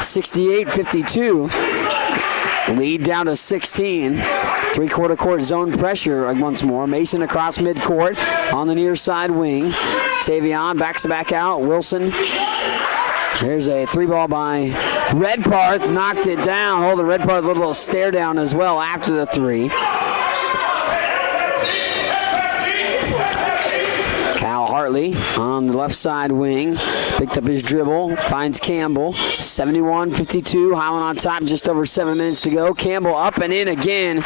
68-52. Lead down to 16. Three-quarter court zone pressure once more. Mason across midcourt on the near side wing. Tavion backs it back out. Wilson. There's a 3-ball by Redparth. Knocked it down. Holden Redparth, a little stare down as well after the 3. Hartley on the left side wing, picked up his dribble, finds Campbell. 71-52, Highland on top, just over 7 minutes to go. Campbell up and in again.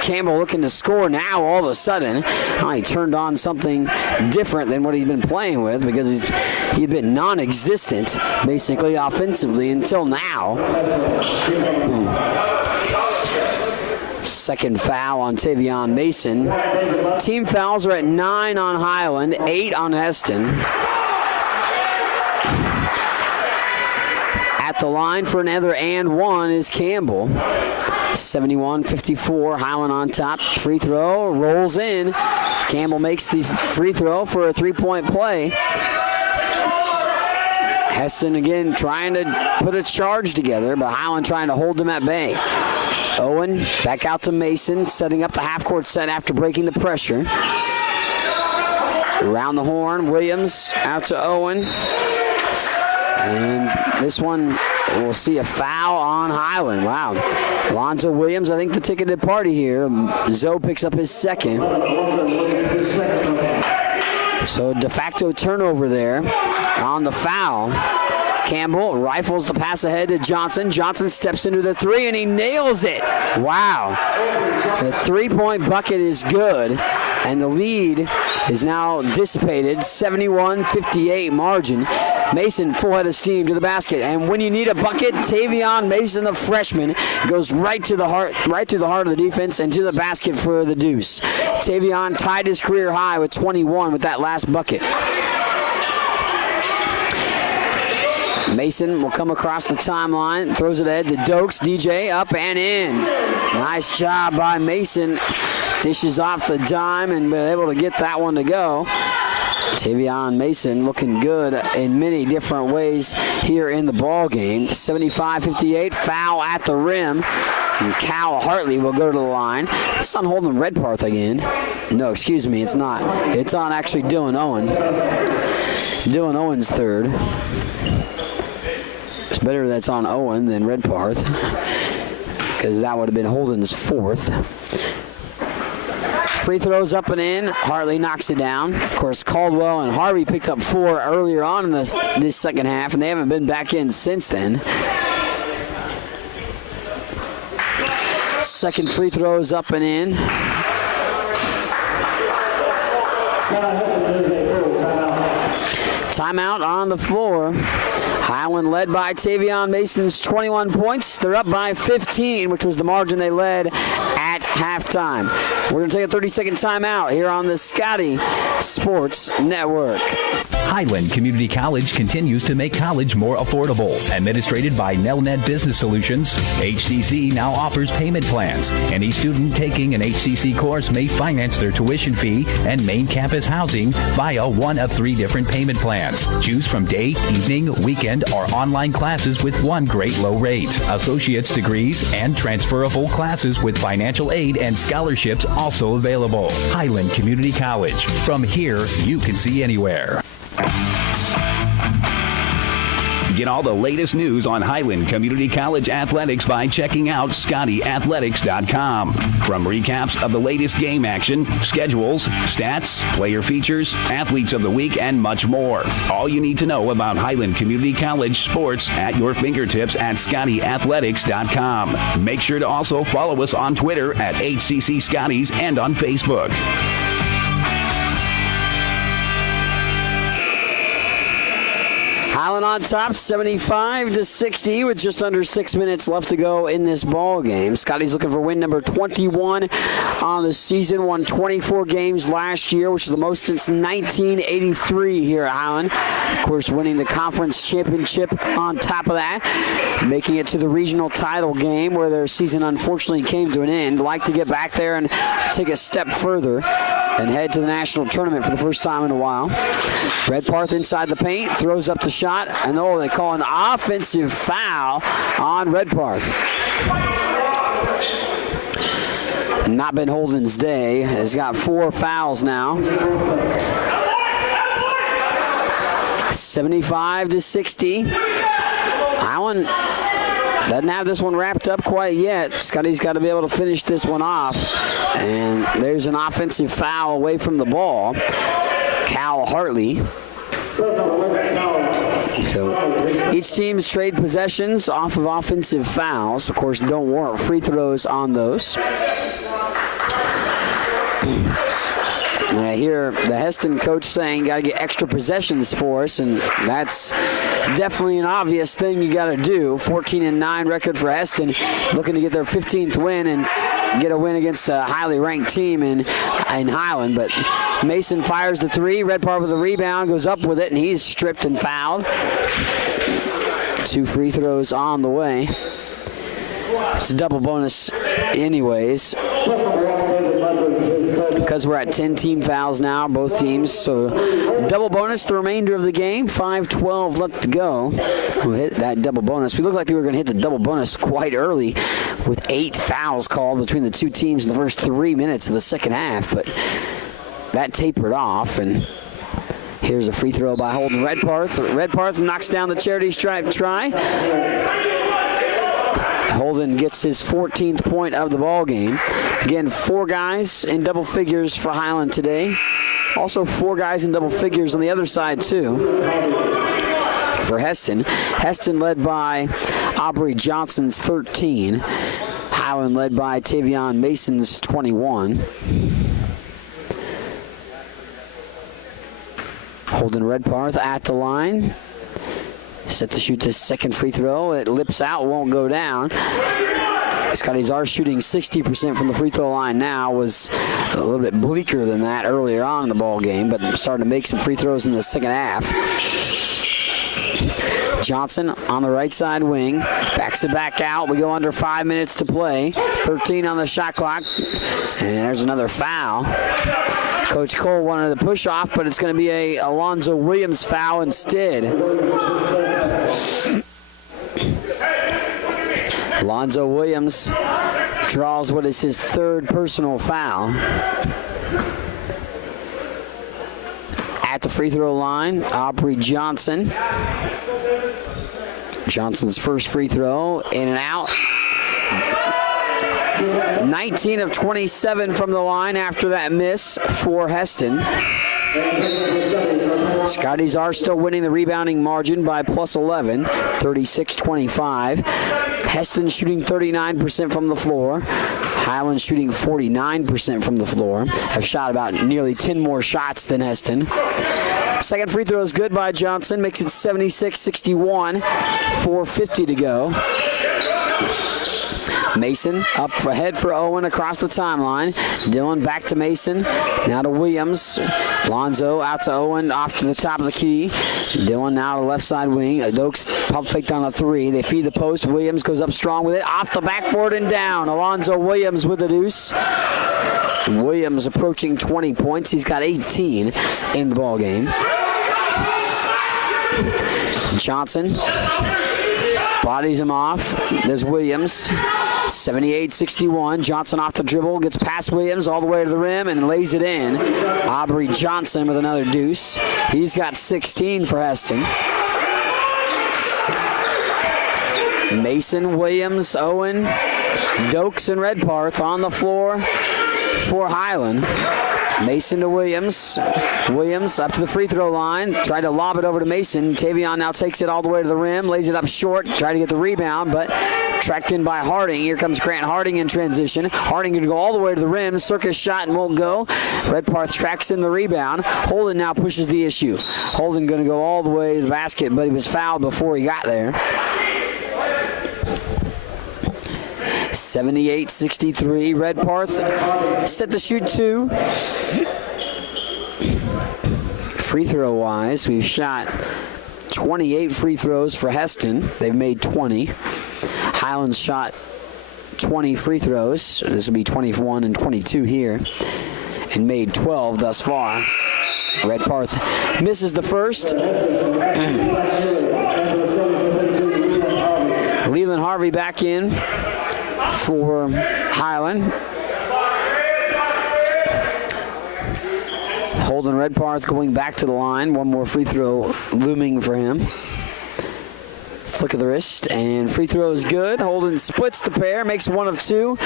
Campbell looking to score now all of a sudden. He turned on something different than what he's been playing with, because he'd been non-existent basically offensively until now. Second foul on Tavion Mason. Team fouls are at 9 on Highland, 8 on Hesston. At the line for another and one is Campbell. 71-54, Highland on top. Free throw, rolls in. Campbell makes the free throw for a 3-point play. Hesston again trying to put a charge together, but Highland trying to hold them at bay. Owen back out to Mason, setting up the half-court set after breaking the pressure. Around the horn, Williams out to Owen. And this one, we'll see a foul on Highland. Wow. Alonzo Williams, I think the ticketed party here. Zoe picks up his second. So de facto turnover there on the foul. Campbell rifles the pass ahead to Johnson. Johnson steps into the 3 and he nails it. Wow. The 3-point bucket is good, and the lead is now dissipated. 71-58 margin. Mason full head of steam to the basket, and when you need a bucket, Tavion Mason, the freshman, goes right through the heart of the defense and to the basket for the deuce. Tavion tied his career high with 21 with that last bucket. Mason will come across the timeline, throws it ahead to Dokes. DJ up and in. Nice job by Mason. Dishes off the dime and been able to get that one to go. Tavion Mason looking good in many different ways here in the ball game. 75-58, foul at the rim. And Cal Hartley will go to the line. It's on Holden Redparth again. No, excuse me, it's not. It's on actually Dylan Owen. Dylan Owen's third. It's better that's on Owen than Redparth, because that would have been Holden's fourth. Free throws up and in. Hartley knocks it down. Of course, Caldwell and Harvey picked up 4 earlier on in this second half, and they haven't been back in since then. Second free throw is up and in. Timeout on the floor. Highland led by Tavion Mason's 21 points. They're up by 15, which was the margin they led at halftime. We're going to take a 30-second timeout here on the Scotty Sports Network. Highland Community College continues to make college more affordable. Administrated by Nelnet Business Solutions, HCC now offers payment plans. Any student taking an HCC course may finance their tuition fee and main campus housing via one of 3 different payment plans. Choose from day, evening, weekend, or online classes with one great low rate. Associate's degrees and transferable classes with financial aid and scholarships also available. Highland Community College. From here, you can see anywhere. Get all the latest news on Highland Community College athletics by checking out ScottyAthletics.com. From recaps of the latest game action, schedules, stats, player features, athletes of the week, and much more. All you need to know about Highland Community College sports at your fingertips at ScottyAthletics.com. Make sure to also follow us on Twitter at HCC Scotties and on Facebook. Highland on top, 75-60, with just under 6 minutes left to go in this ball game. Scotty's looking for win number 21 on the season. Won 24 games last year, which is the most since 1983 here at Highland. Of course, winning the conference championship on top of that, making it to the regional title game where their season unfortunately came to an end. Like to get back there and take a step further and head to the national tournament for the first time in a while. Redparth inside the paint, throws up the shot, and they call an offensive foul on Redparth. Not been Holden's day. Has got 4 fouls now. 75-60. Highland doesn't have this one wrapped up quite yet. Scotty's got to be able to finish this one off. And there's an offensive foul away from the ball. Cal Hartley. So each team's trade possessions off of offensive fouls. Of course, don't warrant free throws on those. And I hear the Hesston coach saying, got to get extra possessions for us, and that's definitely an obvious thing you got to do. 14-9 record for Hesston, looking to get their 15th win and get a win against a highly ranked team in Highland. But Mason fires the 3. Redparth with the rebound, goes up with it, and he's stripped and fouled. 2 free throws on the way. It's a double bonus anyways, because we're at 10 team fouls now, both teams. So double bonus the remainder of the game. 5:12 left to go. We'll hit that double bonus. We looked like we were going to hit the double bonus quite early with 8 fouls called between the 2 teams in the first 3 minutes of the second half, but that tapered off. And here's a free throw by Holden Redparth. Redparth knocks down the charity stripe try. Holden gets his 14th point of the ball game. Again, 4 guys in double figures for Highland today. Also 4 guys in double figures on the other side too for Hesston. Hesston led by Aubrey Johnson's 13. Highland led by Tavion Mason's 21. Holden Redparth at the line. Set to shoot this second free throw. It lips out, won't go down. Scotties are shooting 60% from the free throw line now. Was a little bit bleaker than that earlier on in the ball game, but starting to make some free throws in the second half. Johnson on the right side wing, backs it back out. We go under 5 minutes to play. 13 on the shot clock, and there's another foul. Coach Cole wanted the push off, but it's going to be a Alonzo Williams foul instead. Alonzo Williams draws what is his 3rd personal foul. at the free throw line, Aubrey Johnson. Johnson's first free throw, in and out. 19 of 27 from the line after that miss for Hesston. Scotties are still winning the rebounding margin by plus 11, 36-25. Hesston shooting 39% from the floor. Highland shooting 49% from the floor. Have shot about nearly 10 more shots than Hesston. Second free throw is good by Johnson. Makes it 76-61. 4:50 to go. Mason up ahead for Owen across the timeline. Dillon back to Mason. Now to Williams. Lonzo out to Owen off to the top of the key. Dillon now to the left side wing. Dokes pump faked on a three. They feed the post. Williams goes up strong with it. Off the backboard and down. Alonzo Williams with the deuce. Williams approaching 20 points. He's got 18 in the ball game. Johnson bodies him off. There's Williams. 78-61. Johnson off the dribble, gets past Williams all the way to the rim and lays it in. Aubrey Johnson with another deuce. He's got 16 for Hesston. Mason, Williams, Owen, Dokes, and Redparth on the floor for Highland. Mason to Williams. Williams up to the free throw line. Tried to lob it over to Mason. Tavion now takes it all the way to the rim. Lays it up short. Tried to get the rebound, but tracked in by Harding. Here comes Grant Harding in transition. Harding going to go all the way to the rim. Circus shot and won't go. Redparth tracks in the rebound. Holden now pushes the issue. Holden going to go all the way to the basket, but he was fouled before he got there. 78-63. Redparth set to shoot two. Free throw wise, we've shot 28 free throws for Hesston. They've made 20. Highland shot 20 free throws. This will be 21 and 22 here. And made 12 thus far. Redparth misses the first. Leland Harvey back in for Highland. Holden Redparth going back to the line. One more free throw looming for him. Flick of the wrist, and free throw is good. Holden splits the pair, makes one of two.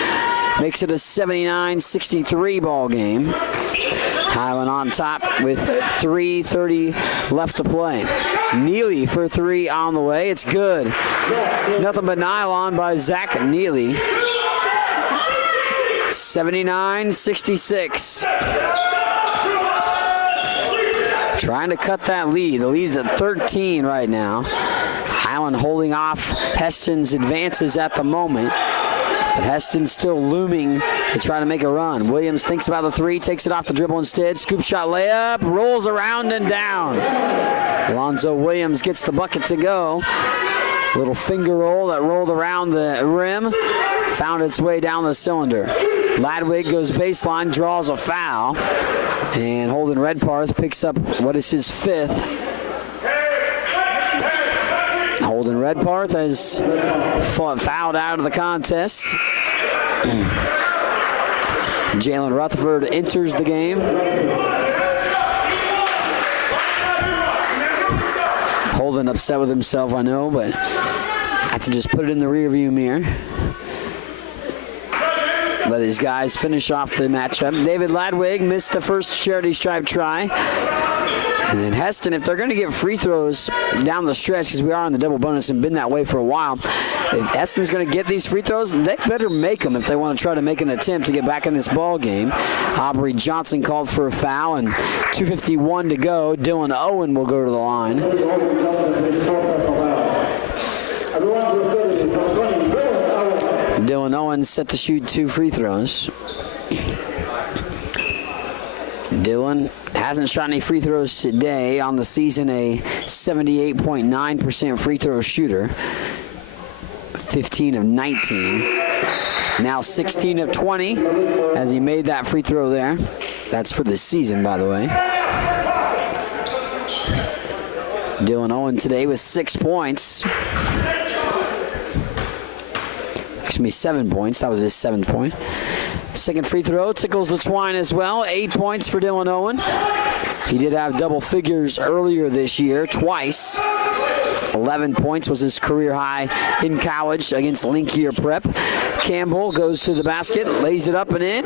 Makes it a 79-63 ball game. Highland on top with 3:30 left to play. Neely for three on the way. It's good. Nothing but nylon by Zach Neely. 79-66. Trying to cut that lead. The lead's at 13 right now. Highland holding off Hesston's advances at the moment. But Hesston's still looming to try to make a run. Williams thinks about the three, takes it off the dribble instead. Scoop shot layup, rolls around and down. Alonzo Williams gets the bucket to go. Little finger roll that rolled around the rim, found its way down the cylinder. Ladwig goes baseline, draws a foul, and Holden Redparth picks up what is his fifth. Holden Redparth has fouled out of the contest. Jalen Rutherford enters the game. Holden upset with himself, I know, but I have to just put it in the rearview mirror. Let his guys finish off the matchup. David Ladwig missed the first charity stripe try. And then Hesston, if they're going to get free throws down the stretch, because we are on the double bonus and been that way for a while, if Hesston's going to get these free throws, they better make them if they want to try to make an attempt to get back in this ball game. Aubrey Johnson called for a foul, and 2:51 to go. Dylan Owen will go to the line. Dylan Owen set to shoot two free throws. Dylan hasn't shot any free throws today. On the season, a 78.9% free throw shooter. 15 of 19. Now 16 of 20 as he made that free throw there. That's for the season, by the way. Dylan Owen today with 6 points. Excuse me, 7 points. That was his 7th point. Second free throw tickles the twine as well. 8 points for Dylan Owen. He did have double figures earlier this year, twice. 11 points was his career high in college against Linkier Prep. Campbell goes to the basket, lays it up and in.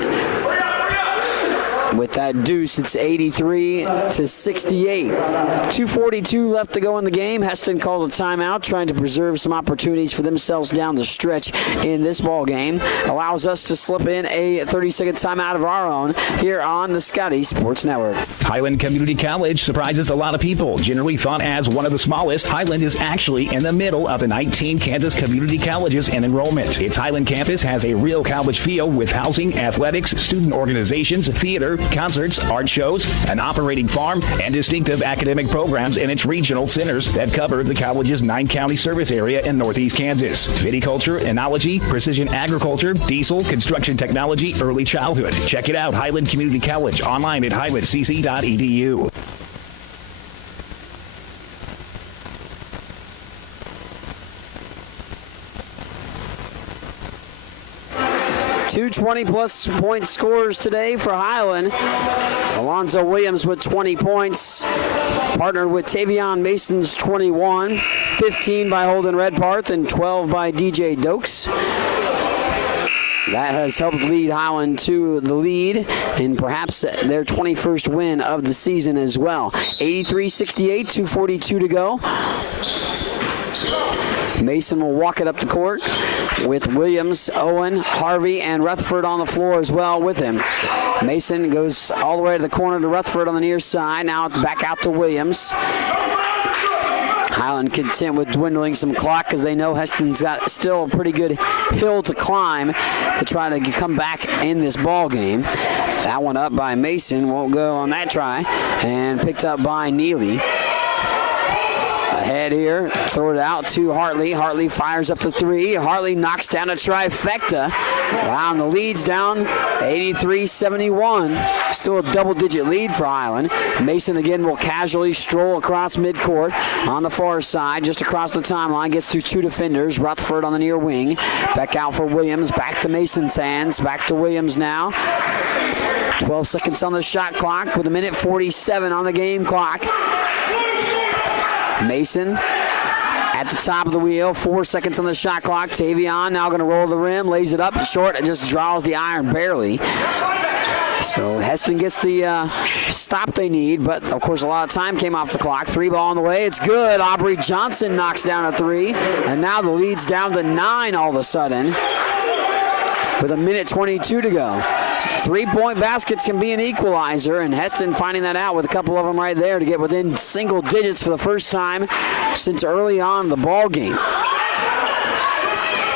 With that deuce, it's 83-68. 2:42 left to go in the game. Hesston calls a timeout, trying to preserve some opportunities for themselves down the stretch in this ball game. Allows us to slip in a 30-second timeout of our own here on the Scotty Sports Network. Highland Community College surprises a lot of people. Generally thought as one of the smallest, Highland is actually in the middle of the 19 Kansas community colleges in enrollment. Its Highland campus has a real college feel with housing, athletics, student organizations, theater, concerts, art shows, an operating farm, and distinctive academic programs in its regional centers that cover the college's 9-county service area in northeast Kansas. Viticulture, enology, precision agriculture, diesel, construction technology, early childhood. Check it out, Highland Community College, online at highlandcc.edu. 2 20-plus point scorers today for Highland. Alonzo Williams with 20 points, partnered with Tavion Mason's 21, 15 by Holden Redparth, and 12 by DJ Dokes. That has helped lead Highland to the lead and perhaps their 21st win of the season as well. 83-68, 2:42 to go. Mason will walk it up the court with Williams, Owen, Harvey, and Rutherford on the floor as well with him. Mason goes all the way to the corner to Rutherford on the near side. Now back out to Williams. Highland content with dwindling some clock because they know Hesston's got still a pretty good hill to climb to try to come back in this ball game. That one up by Mason, won't go on that try, and picked up by Neely. Ahead here, throw it out to Hartley. Hartley fires up the three. Hartley knocks down a trifecta. Wow, and the lead's down 83-71. Still a double-digit lead for Highland. Mason again will casually stroll across midcourt on the far side, just across the timeline. Gets through 2 defenders. Rutherford on the near wing. Back out for Williams. Back to Mason's hands. Back to Williams now. 12 seconds on the shot clock with 1:47 on the game clock. Mason at the top of the wheel, 4 seconds on the shot clock. Tavion now going to roll the rim, lays it up short, and just draws the iron barely. So Hesston gets the stop they need, but of course a lot of time came off the clock. 3 ball on the way, it's good. Aubrey Johnson knocks down a 3, and now the lead's down to 9 all of a sudden with 1:22 to go. 3-point baskets can be an equalizer, and Hesston finding that out with a couple of them right there to get within single digits for the first time since early on in the ball game.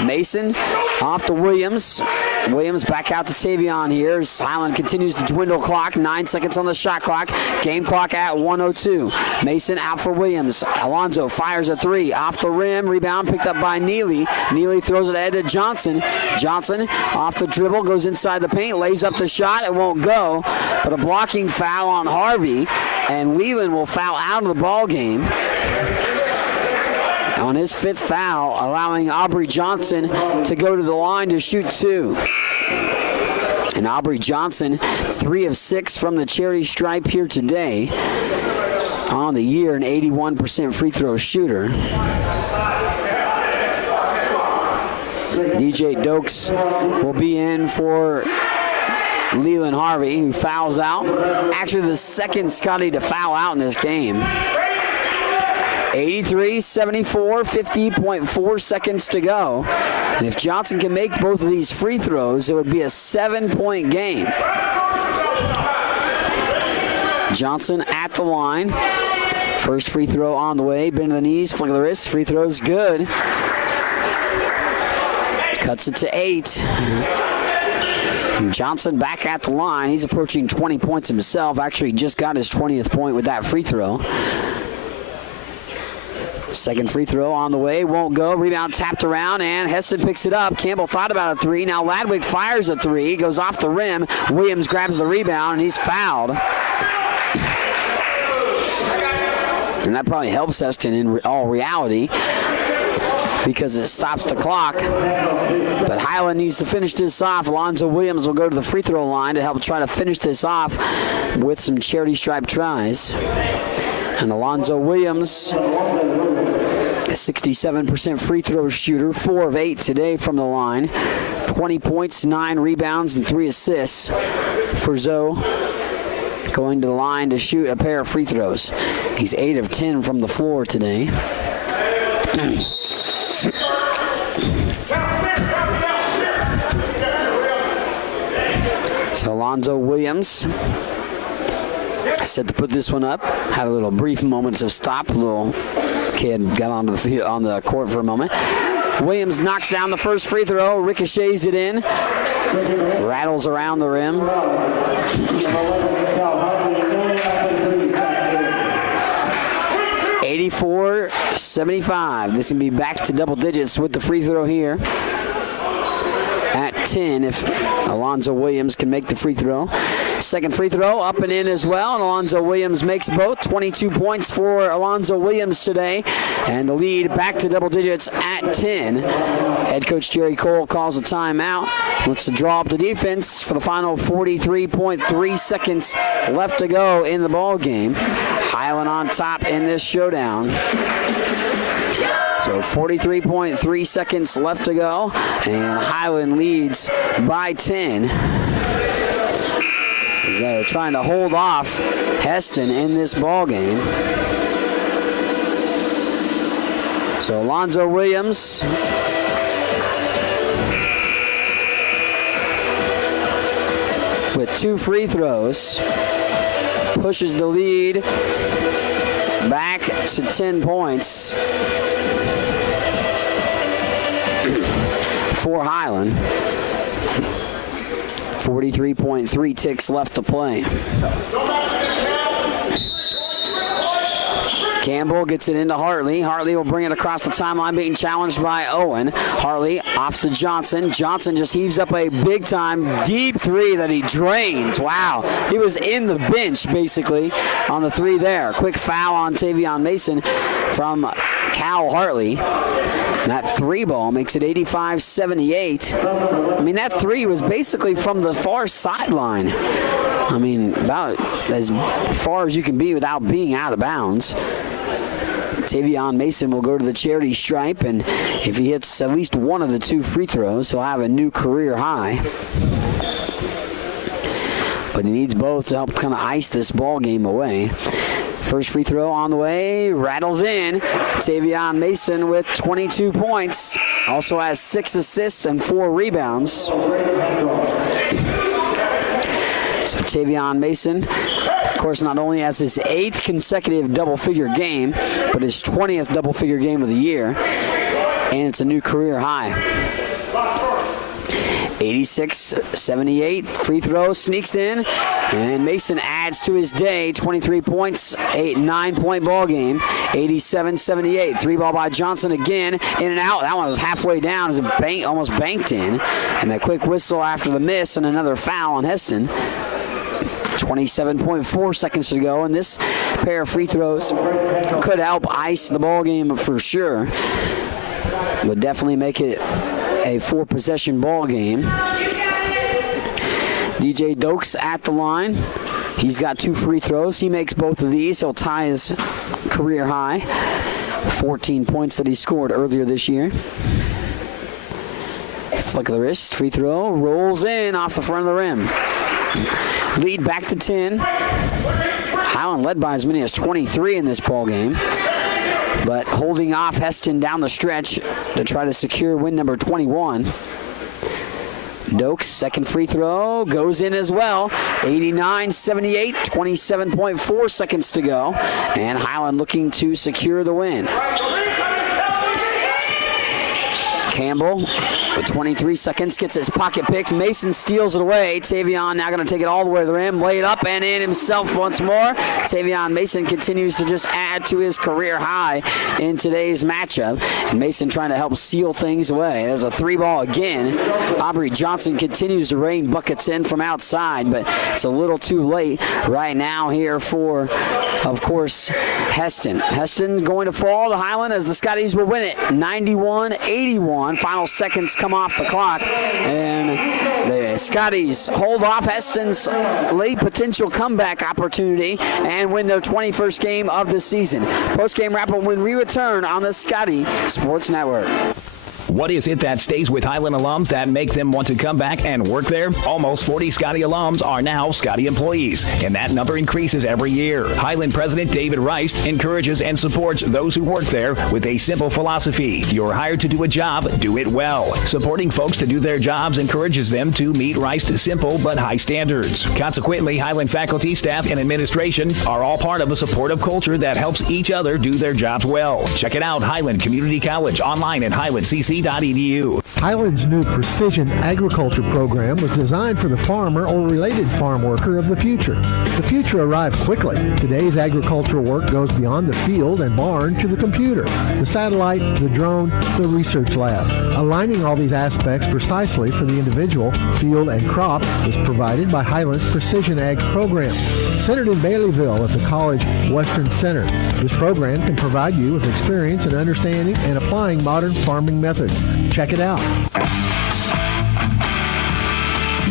Mason off to Williams. Williams back out to Tavion here as Highland continues to dwindle clock. 9 seconds on the shot clock. Game clock at 1:02. Mason out for Williams. Alonzo fires a 3. Off the rim. Rebound picked up by Neely. Neely throws it ahead to Johnson. Johnson off the dribble. Goes inside the paint. Lays up the shot. It won't go. But a blocking foul on Harvey. And Leland will foul out of the ball game on his 5th foul, allowing Aubrey Johnson to go to the line to shoot 2. And Aubrey Johnson, 3 of 6 from the charity stripe here today. On the year, an 81% free throw shooter. DJ Dokes will be in for Leland Harvey, who fouls out. Actually, the second Scotty to foul out in this game. 83-74, 50.4 seconds to go. And if Johnson can make both of these free throws, it would be a 7-point game. Johnson at the line. First free throw on the way. Bend to the knees, flick of the wrist. Free throw's good. Cuts it to 8. Johnson back at the line. He's approaching 20 points himself. Actually, just got his 20th point with that free throw. Second free throw on the way, won't go. Rebound tapped around, and Hesston picks it up. Campbell thought about a 3. Now Ladwig fires a 3, goes off the rim. Williams grabs the rebound, and he's fouled. And that probably helps Hesston in all reality. because it stops the clock. But Highland needs to finish this off. Alonzo Williams will go to the free throw line to help try to finish this off with some charity stripe tries. And Alonzo Williams, a 67% free throw shooter, 4 of 8 today from the line. 20 points, 9 rebounds, and 3 assists for Zoe. Going to the line to shoot a pair of free throws. He's 8 of 10 from the floor today. So Alonzo Williams set to put this one up. Had a little brief moments of stop. Little kid got onto the field, on the court for a moment. Williams knocks down the first free throw, ricochets it in, rattles around the rim. (84-75). This can be back to double digits with the free throw here at 10 if Alonzo Williams can make the free throw. Second free throw up and in as well, and Alonzo Williams makes both. 22 points for Alonzo Williams today, and the lead back to double digits at 10. Head coach Jerry Cole calls a timeout. Wants to draw up the defense for the final 43.3 seconds left to go in the ball game. Highland on top in this showdown. So 43.3 seconds left to go, and Highland leads by 10. They're trying to hold off Hesston in this ball game. So Alonzo Williams with 2 free throws pushes the lead back to 10 points for Highland. 43.3 ticks left to play. Campbell gets it into Hartley. Hartley will bring it across the timeline, being challenged by Owen. Hartley off to Johnson. Johnson just heaves up a big-time deep 3 that he drains. Wow. He was in the bench, basically, on the 3 there. Quick foul on Tavion Mason from Cal Hartley. That 3 ball makes it 85-78. I mean, that 3 was basically from the far sideline. I mean, about as far as you can be without being out of bounds. Tavion Mason will go to the charity stripe, and if he hits at least one of the 2 free throws, he'll have a new career high. But he needs both to help kind of ice this ball game away. First free throw on the way, rattles in. Tavion Mason with 22 points. Also has 6 assists and 4 rebounds. So Tavion Mason, of course, not only has his 8th consecutive double-figure game, but his 20th double-figure game of the year. And it's a new career high. 86-78, free throw sneaks in, and Mason adds to his day. 23 points, 9-point ball game. 87-78, 3 ball by Johnson again, in and out. That one was halfway down as it almost banked in, and a quick whistle after the miss and another foul on Hesston. 27.4 seconds to go, and this pair of free throws could help ice the ball game for sure. Would definitely make it a 4-possession ball game. DJ Dokes at the line. He's got 2 free throws. He makes both of these. He'll tie his career high. 14 points that he scored earlier this year. Flick of the wrist, free throw, rolls in off the front of the rim. Lead back to 10. Highland led by as many as 23 in this ball game, but holding off Hesston down the stretch to try to secure win number 21. Dokes, second free throw, goes in as well. 89-78, 27.4 seconds to go, and Highland looking to secure the win. Campbell With 23 seconds, gets his pocket picked. Mason steals it away. Tavion now going to take it all the way to the rim, lay it up and in himself once more. Tavion Mason continues to just add to his career high in today's matchup. And Mason trying to help seal things away. There's a 3-ball again. Aubrey Johnson continues to rain buckets in from outside, but it's a little too late right now here for, of course, Hesston. Hesston going to fall to Highland as the Scotties will win it 91-81. Final seconds come off the clock, and the Scotties hold off Heston's late potential comeback opportunity and win their 21st game of the season. Post-game wrap-up when we return on the Scotty Sports Network. What is it that stays with Highland alums that make them want to come back and work there? Almost 40 Scotty alums are now Scotty employees, and that number increases every year. Highland President David Rice encourages and supports those who work there with a simple philosophy. You're hired to do a job, do it well. Supporting folks to do their jobs encourages them to meet Rice's simple but high standards. Consequently, Highland faculty, staff, and administration are all part of a supportive culture that helps each other do their jobs well. Check it out, Highland Community College, online at highlandcc.edu. Highland's new Precision Agriculture program was designed for the farmer or related farm worker of the future. The future arrived quickly. Today's agricultural work goes beyond the field and barn to the computer, the satellite, the drone, the research lab. Aligning all these aspects precisely for the individual, field, and crop is provided by Highland's Precision Ag program. Centered in Baileyville at the College Western Center, this program can provide you with experience in understanding and applying modern farming methods. Check it out.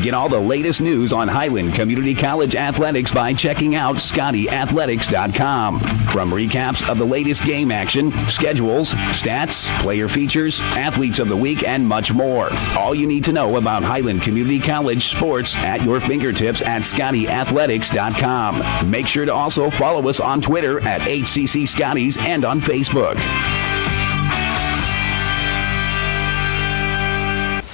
Get all the latest news on Highland Community College athletics by checking out ScottyAthletics.com. From recaps of the latest game action, schedules, stats, player features, athletes of the week, and much more. All you need to know about Highland Community College sports at your fingertips at ScottyAthletics.com. Make sure to also follow us on Twitter at HCC Scotties and on Facebook.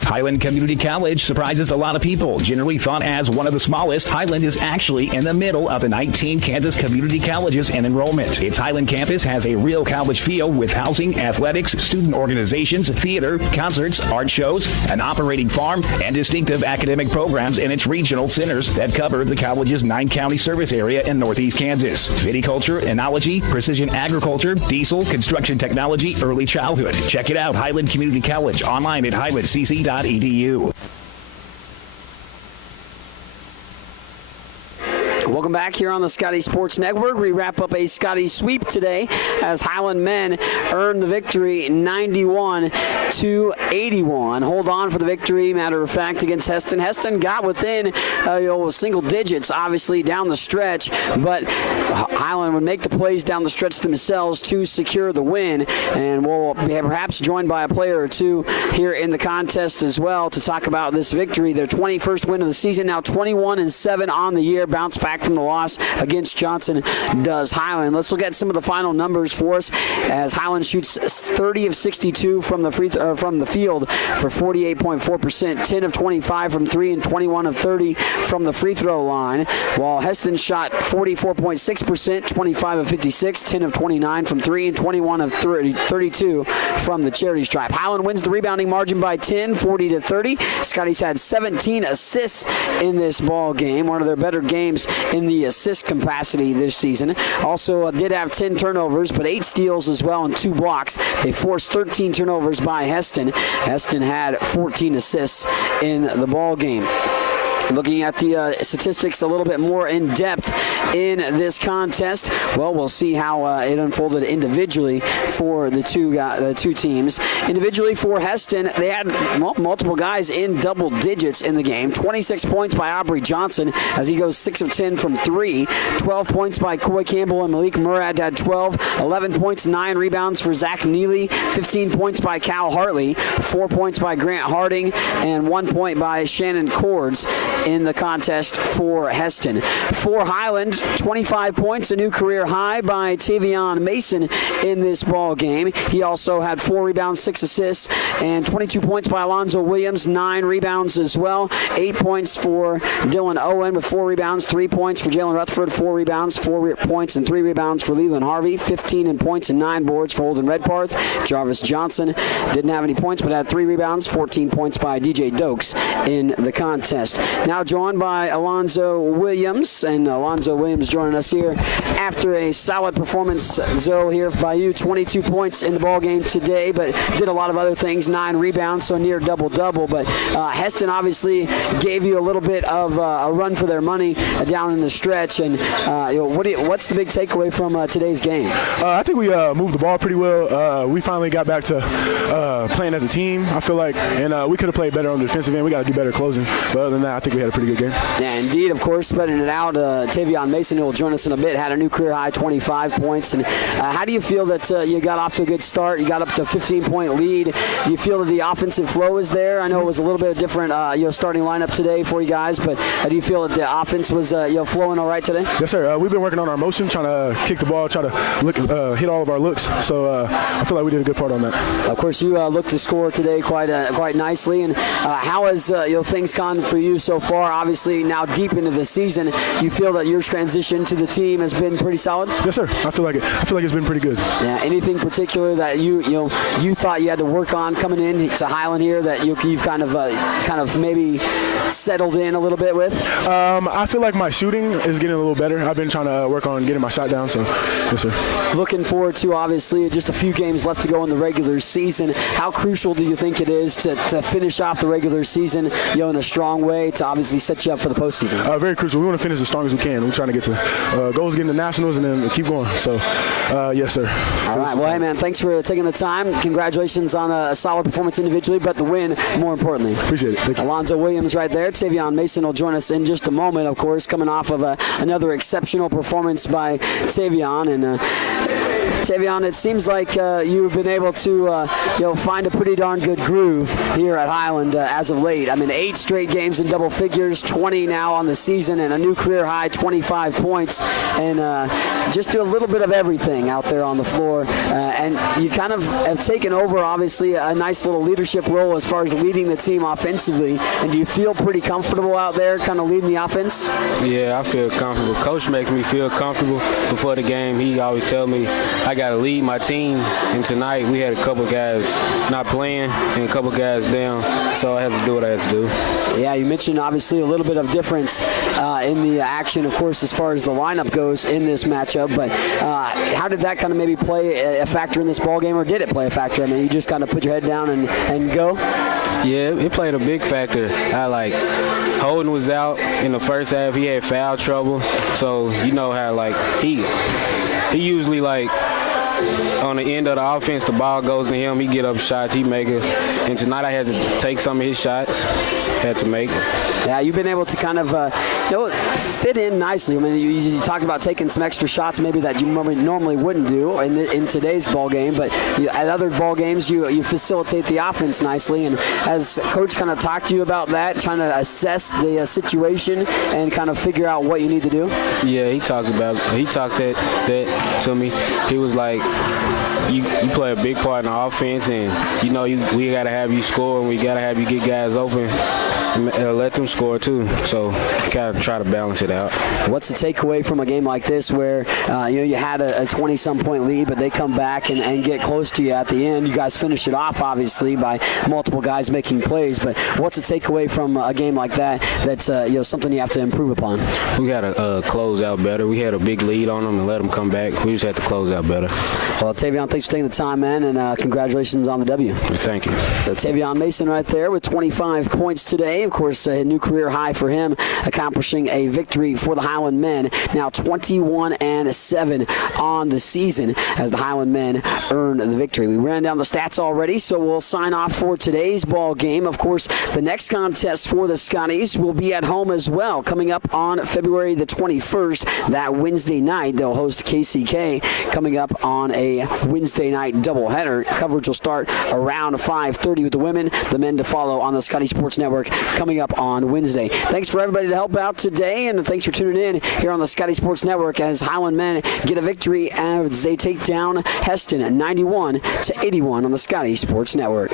Highland Community College surprises a lot of people. Generally thought as one of the smallest, Highland is actually in the middle of the 19 Kansas community colleges in enrollment. Its Highland campus has a real college feel with housing, athletics, student organizations, theater, concerts, art shows, an operating farm, and distinctive academic programs in its regional centers that cover the college's 9-county service area in northeast Kansas. Viticulture, enology, precision agriculture, diesel, construction technology, early childhood. Check it out, Highland Community College, online at highlandcc.edu. Welcome back here on the Scotty Sports Network. We wrap up a Scotty sweep today as Highland men earn the victory 91-81. Hold on for the victory, matter of fact, against Hesston. Hesston got within single digits, obviously, down the stretch, but Highland would make the plays down the stretch themselves to secure the win, and we'll be perhaps joined by a player or two here in the contest as well to talk about this victory. Their 21st win of the season, now 21-7 on the year, bounce back from the loss against Johnson does Highland. Let's look at some of the final numbers for us as Highland shoots 30 of 62 from the field for 48.4%, 10 of 25 from 3, and 21 of 30 from the free throw line, while Hesston shot 44.6%, 25 of 56, 10 of 29 from 3, and 21 of 32 from the charity stripe. Highland wins the rebounding margin by 10, 40-30. Scotty's had 17 assists in this ball game, one of their better games in the assist capacity this season. Also did have 10 turnovers, but 8 steals as well and 2 blocks. They forced 13 turnovers by Hesston. Hesston had 14 assists in the ball game. Looking at the statistics a little bit more in depth in this contest, well, we'll see how it unfolded individually for the two teams. Individually for Hesston, they had multiple guys in double digits in the game. 26 points by Aubrey Johnson as he goes 6 of 10 from 3. 12 points by Coy Campbell and Malik Murad had 12. 11 points, 9 rebounds for Zach Neely. 15 points by Cal Hartley. 4 points by Grant Harding and 1 point by Shannon Cords. in the contest for Hesston. For Highland, 25 points, a new career high by Tavion Mason in this ball game. He also had 4 rebounds, 6 assists, and 22 points by Alonzo Williams, 9 rebounds as well. 8 points for Dylan Owen with 4 rebounds, 3 points for Jalen Rutherford, 4 rebounds, 4 points and 3 rebounds for Leland Harvey, 15 in points and 9 boards for Holden Redparth. Jarvis Johnson didn't have any points but had 3 rebounds, 14 points by DJ Dokes in the contest. Now joined by Alonzo Williams, and Alonzo Williams joining us here after a solid performance, Zoe, here by you. 22 points in the ball game today, but did a lot of other things, 9 rebounds, so near double-double. But Hesston obviously gave you a little bit of a run for their money down in the stretch. And what's the big takeaway from today's game? I think we moved the ball pretty well. We finally got back to playing as a team, I feel like, and we could have played better on the defensive end. We got to do better closing. But other than that, I think we had a pretty good game. Yeah, indeed, of course, spreading it out. Tavion Mason, who will join us in a bit, had a new career high, 25 points. And how do you feel that you got off to a good start? You got up to a 15-point lead. Do you feel that the offensive flow is there? I know it was a little bit different, starting lineup today for you guys, but do you feel that the offense was flowing all right today? Yes, sir. We've been working on our motion, trying to kick the ball, try to hit all of our looks. So I feel like we did a good part on that. Of course, you looked to score today quite nicely. And how has things gone for you so far? Obviously, now deep into the season, you feel that your transition to the team has been pretty solid? Yes, sir. I feel like it's been pretty good. Yeah. Anything particular that you thought you had to work on coming in to Highland here that you've kind of maybe settled in a little bit with? I feel like my shooting is getting a little better. I've been trying to work on getting my shot down. So, yes, sir. Looking forward to, obviously, just a few games left to go in the regular season. How crucial do you think it is to finish off the regular season, in a strong way to obviously set you up for the postseason? Very crucial. We want to finish as strong as we can. We're trying to get to goals, get in the Nationals, and then keep going. So, yes, sir. All right. Well, hey, man, thanks for taking the time. Congratulations on a solid performance individually, but the win, more importantly. Appreciate it. Thank you. Alonzo Williams right there. Tavion Mason will join us in just a moment, of course, coming off of another exceptional performance by Tavion. And Tavion, it seems like you've been able to find a pretty darn good groove here at Highland as of late. I mean, 8 straight games in double figures, 20 now on the season, and a new career high, 25 points, and just do a little bit of everything out there on the floor. And you kind of have taken over, obviously, a nice little leadership role as far as leading the team offensively. And do you feel pretty comfortable out there kind of leading the offense? Yeah, I feel comfortable. Coach makes me feel comfortable before the game. He always tells me I got to lead my team. And tonight we had a couple guys not playing and a couple guys down, so I had to do what I had to do. Yeah, you mentioned obviously a little bit of difference in the action, of course, as far as the lineup goes in this matchup. But how did that kind of maybe play a factor in this ball game, or did it play a factor? I mean, you just kind of put your head down and go? Yeah, it played a big factor. Holden was out in the first half. He had foul trouble, so you know how he usually on the end of the offense, the ball goes to him. He get up shots, he make it. And tonight I had to take some of his shots, had to make it. Yeah, you've been able to kind of fit in nicely. I mean, you talked about taking some extra shots maybe that you normally wouldn't do in today's ball game, but at other ball games you facilitate the offense nicely. And as Coach kind of talked to you about that, trying to assess the situation and kind of figure out what you need to do? Yeah, he talked that to me. He was like, you play a big part in the offense, and we got to have you score, and we got to have you get guys open and let them score too. So kind of try to balance it out. What's the takeaway from a game like this where you had a 20-some point lead, but they come back and get close to you at the end? You guys finish it off, obviously, by multiple guys making plays. But what's the takeaway from a game like that that's something you have to improve upon? We got to close out better. We had a big lead on them and let them come back. We just had to close out better. Well, Tavion, thanks for taking the time, man, and congratulations on the W. Thank you. So Tavion Mason right there with 25 points today. Of course, a new career high for him, accomplishing a victory for the Highland men. Now 21-7 on the season as the Highland men earned the victory. We ran down the stats already, so we'll sign off for today's ball game. Of course, the next contest for the Scotties will be at home as well, coming up on February the 21st. That Wednesday night, they'll host KCK, coming up on a a Wednesday night doubleheader. Coverage will start around 5:30 with the women, the men to follow on the Scotty Sports Network coming up on Wednesday. Thanks for everybody to help out today, and thanks for tuning in here on the Scotty Sports Network as Highland men get a victory as they take down Hesston 91-81 on the Scotty Sports Network.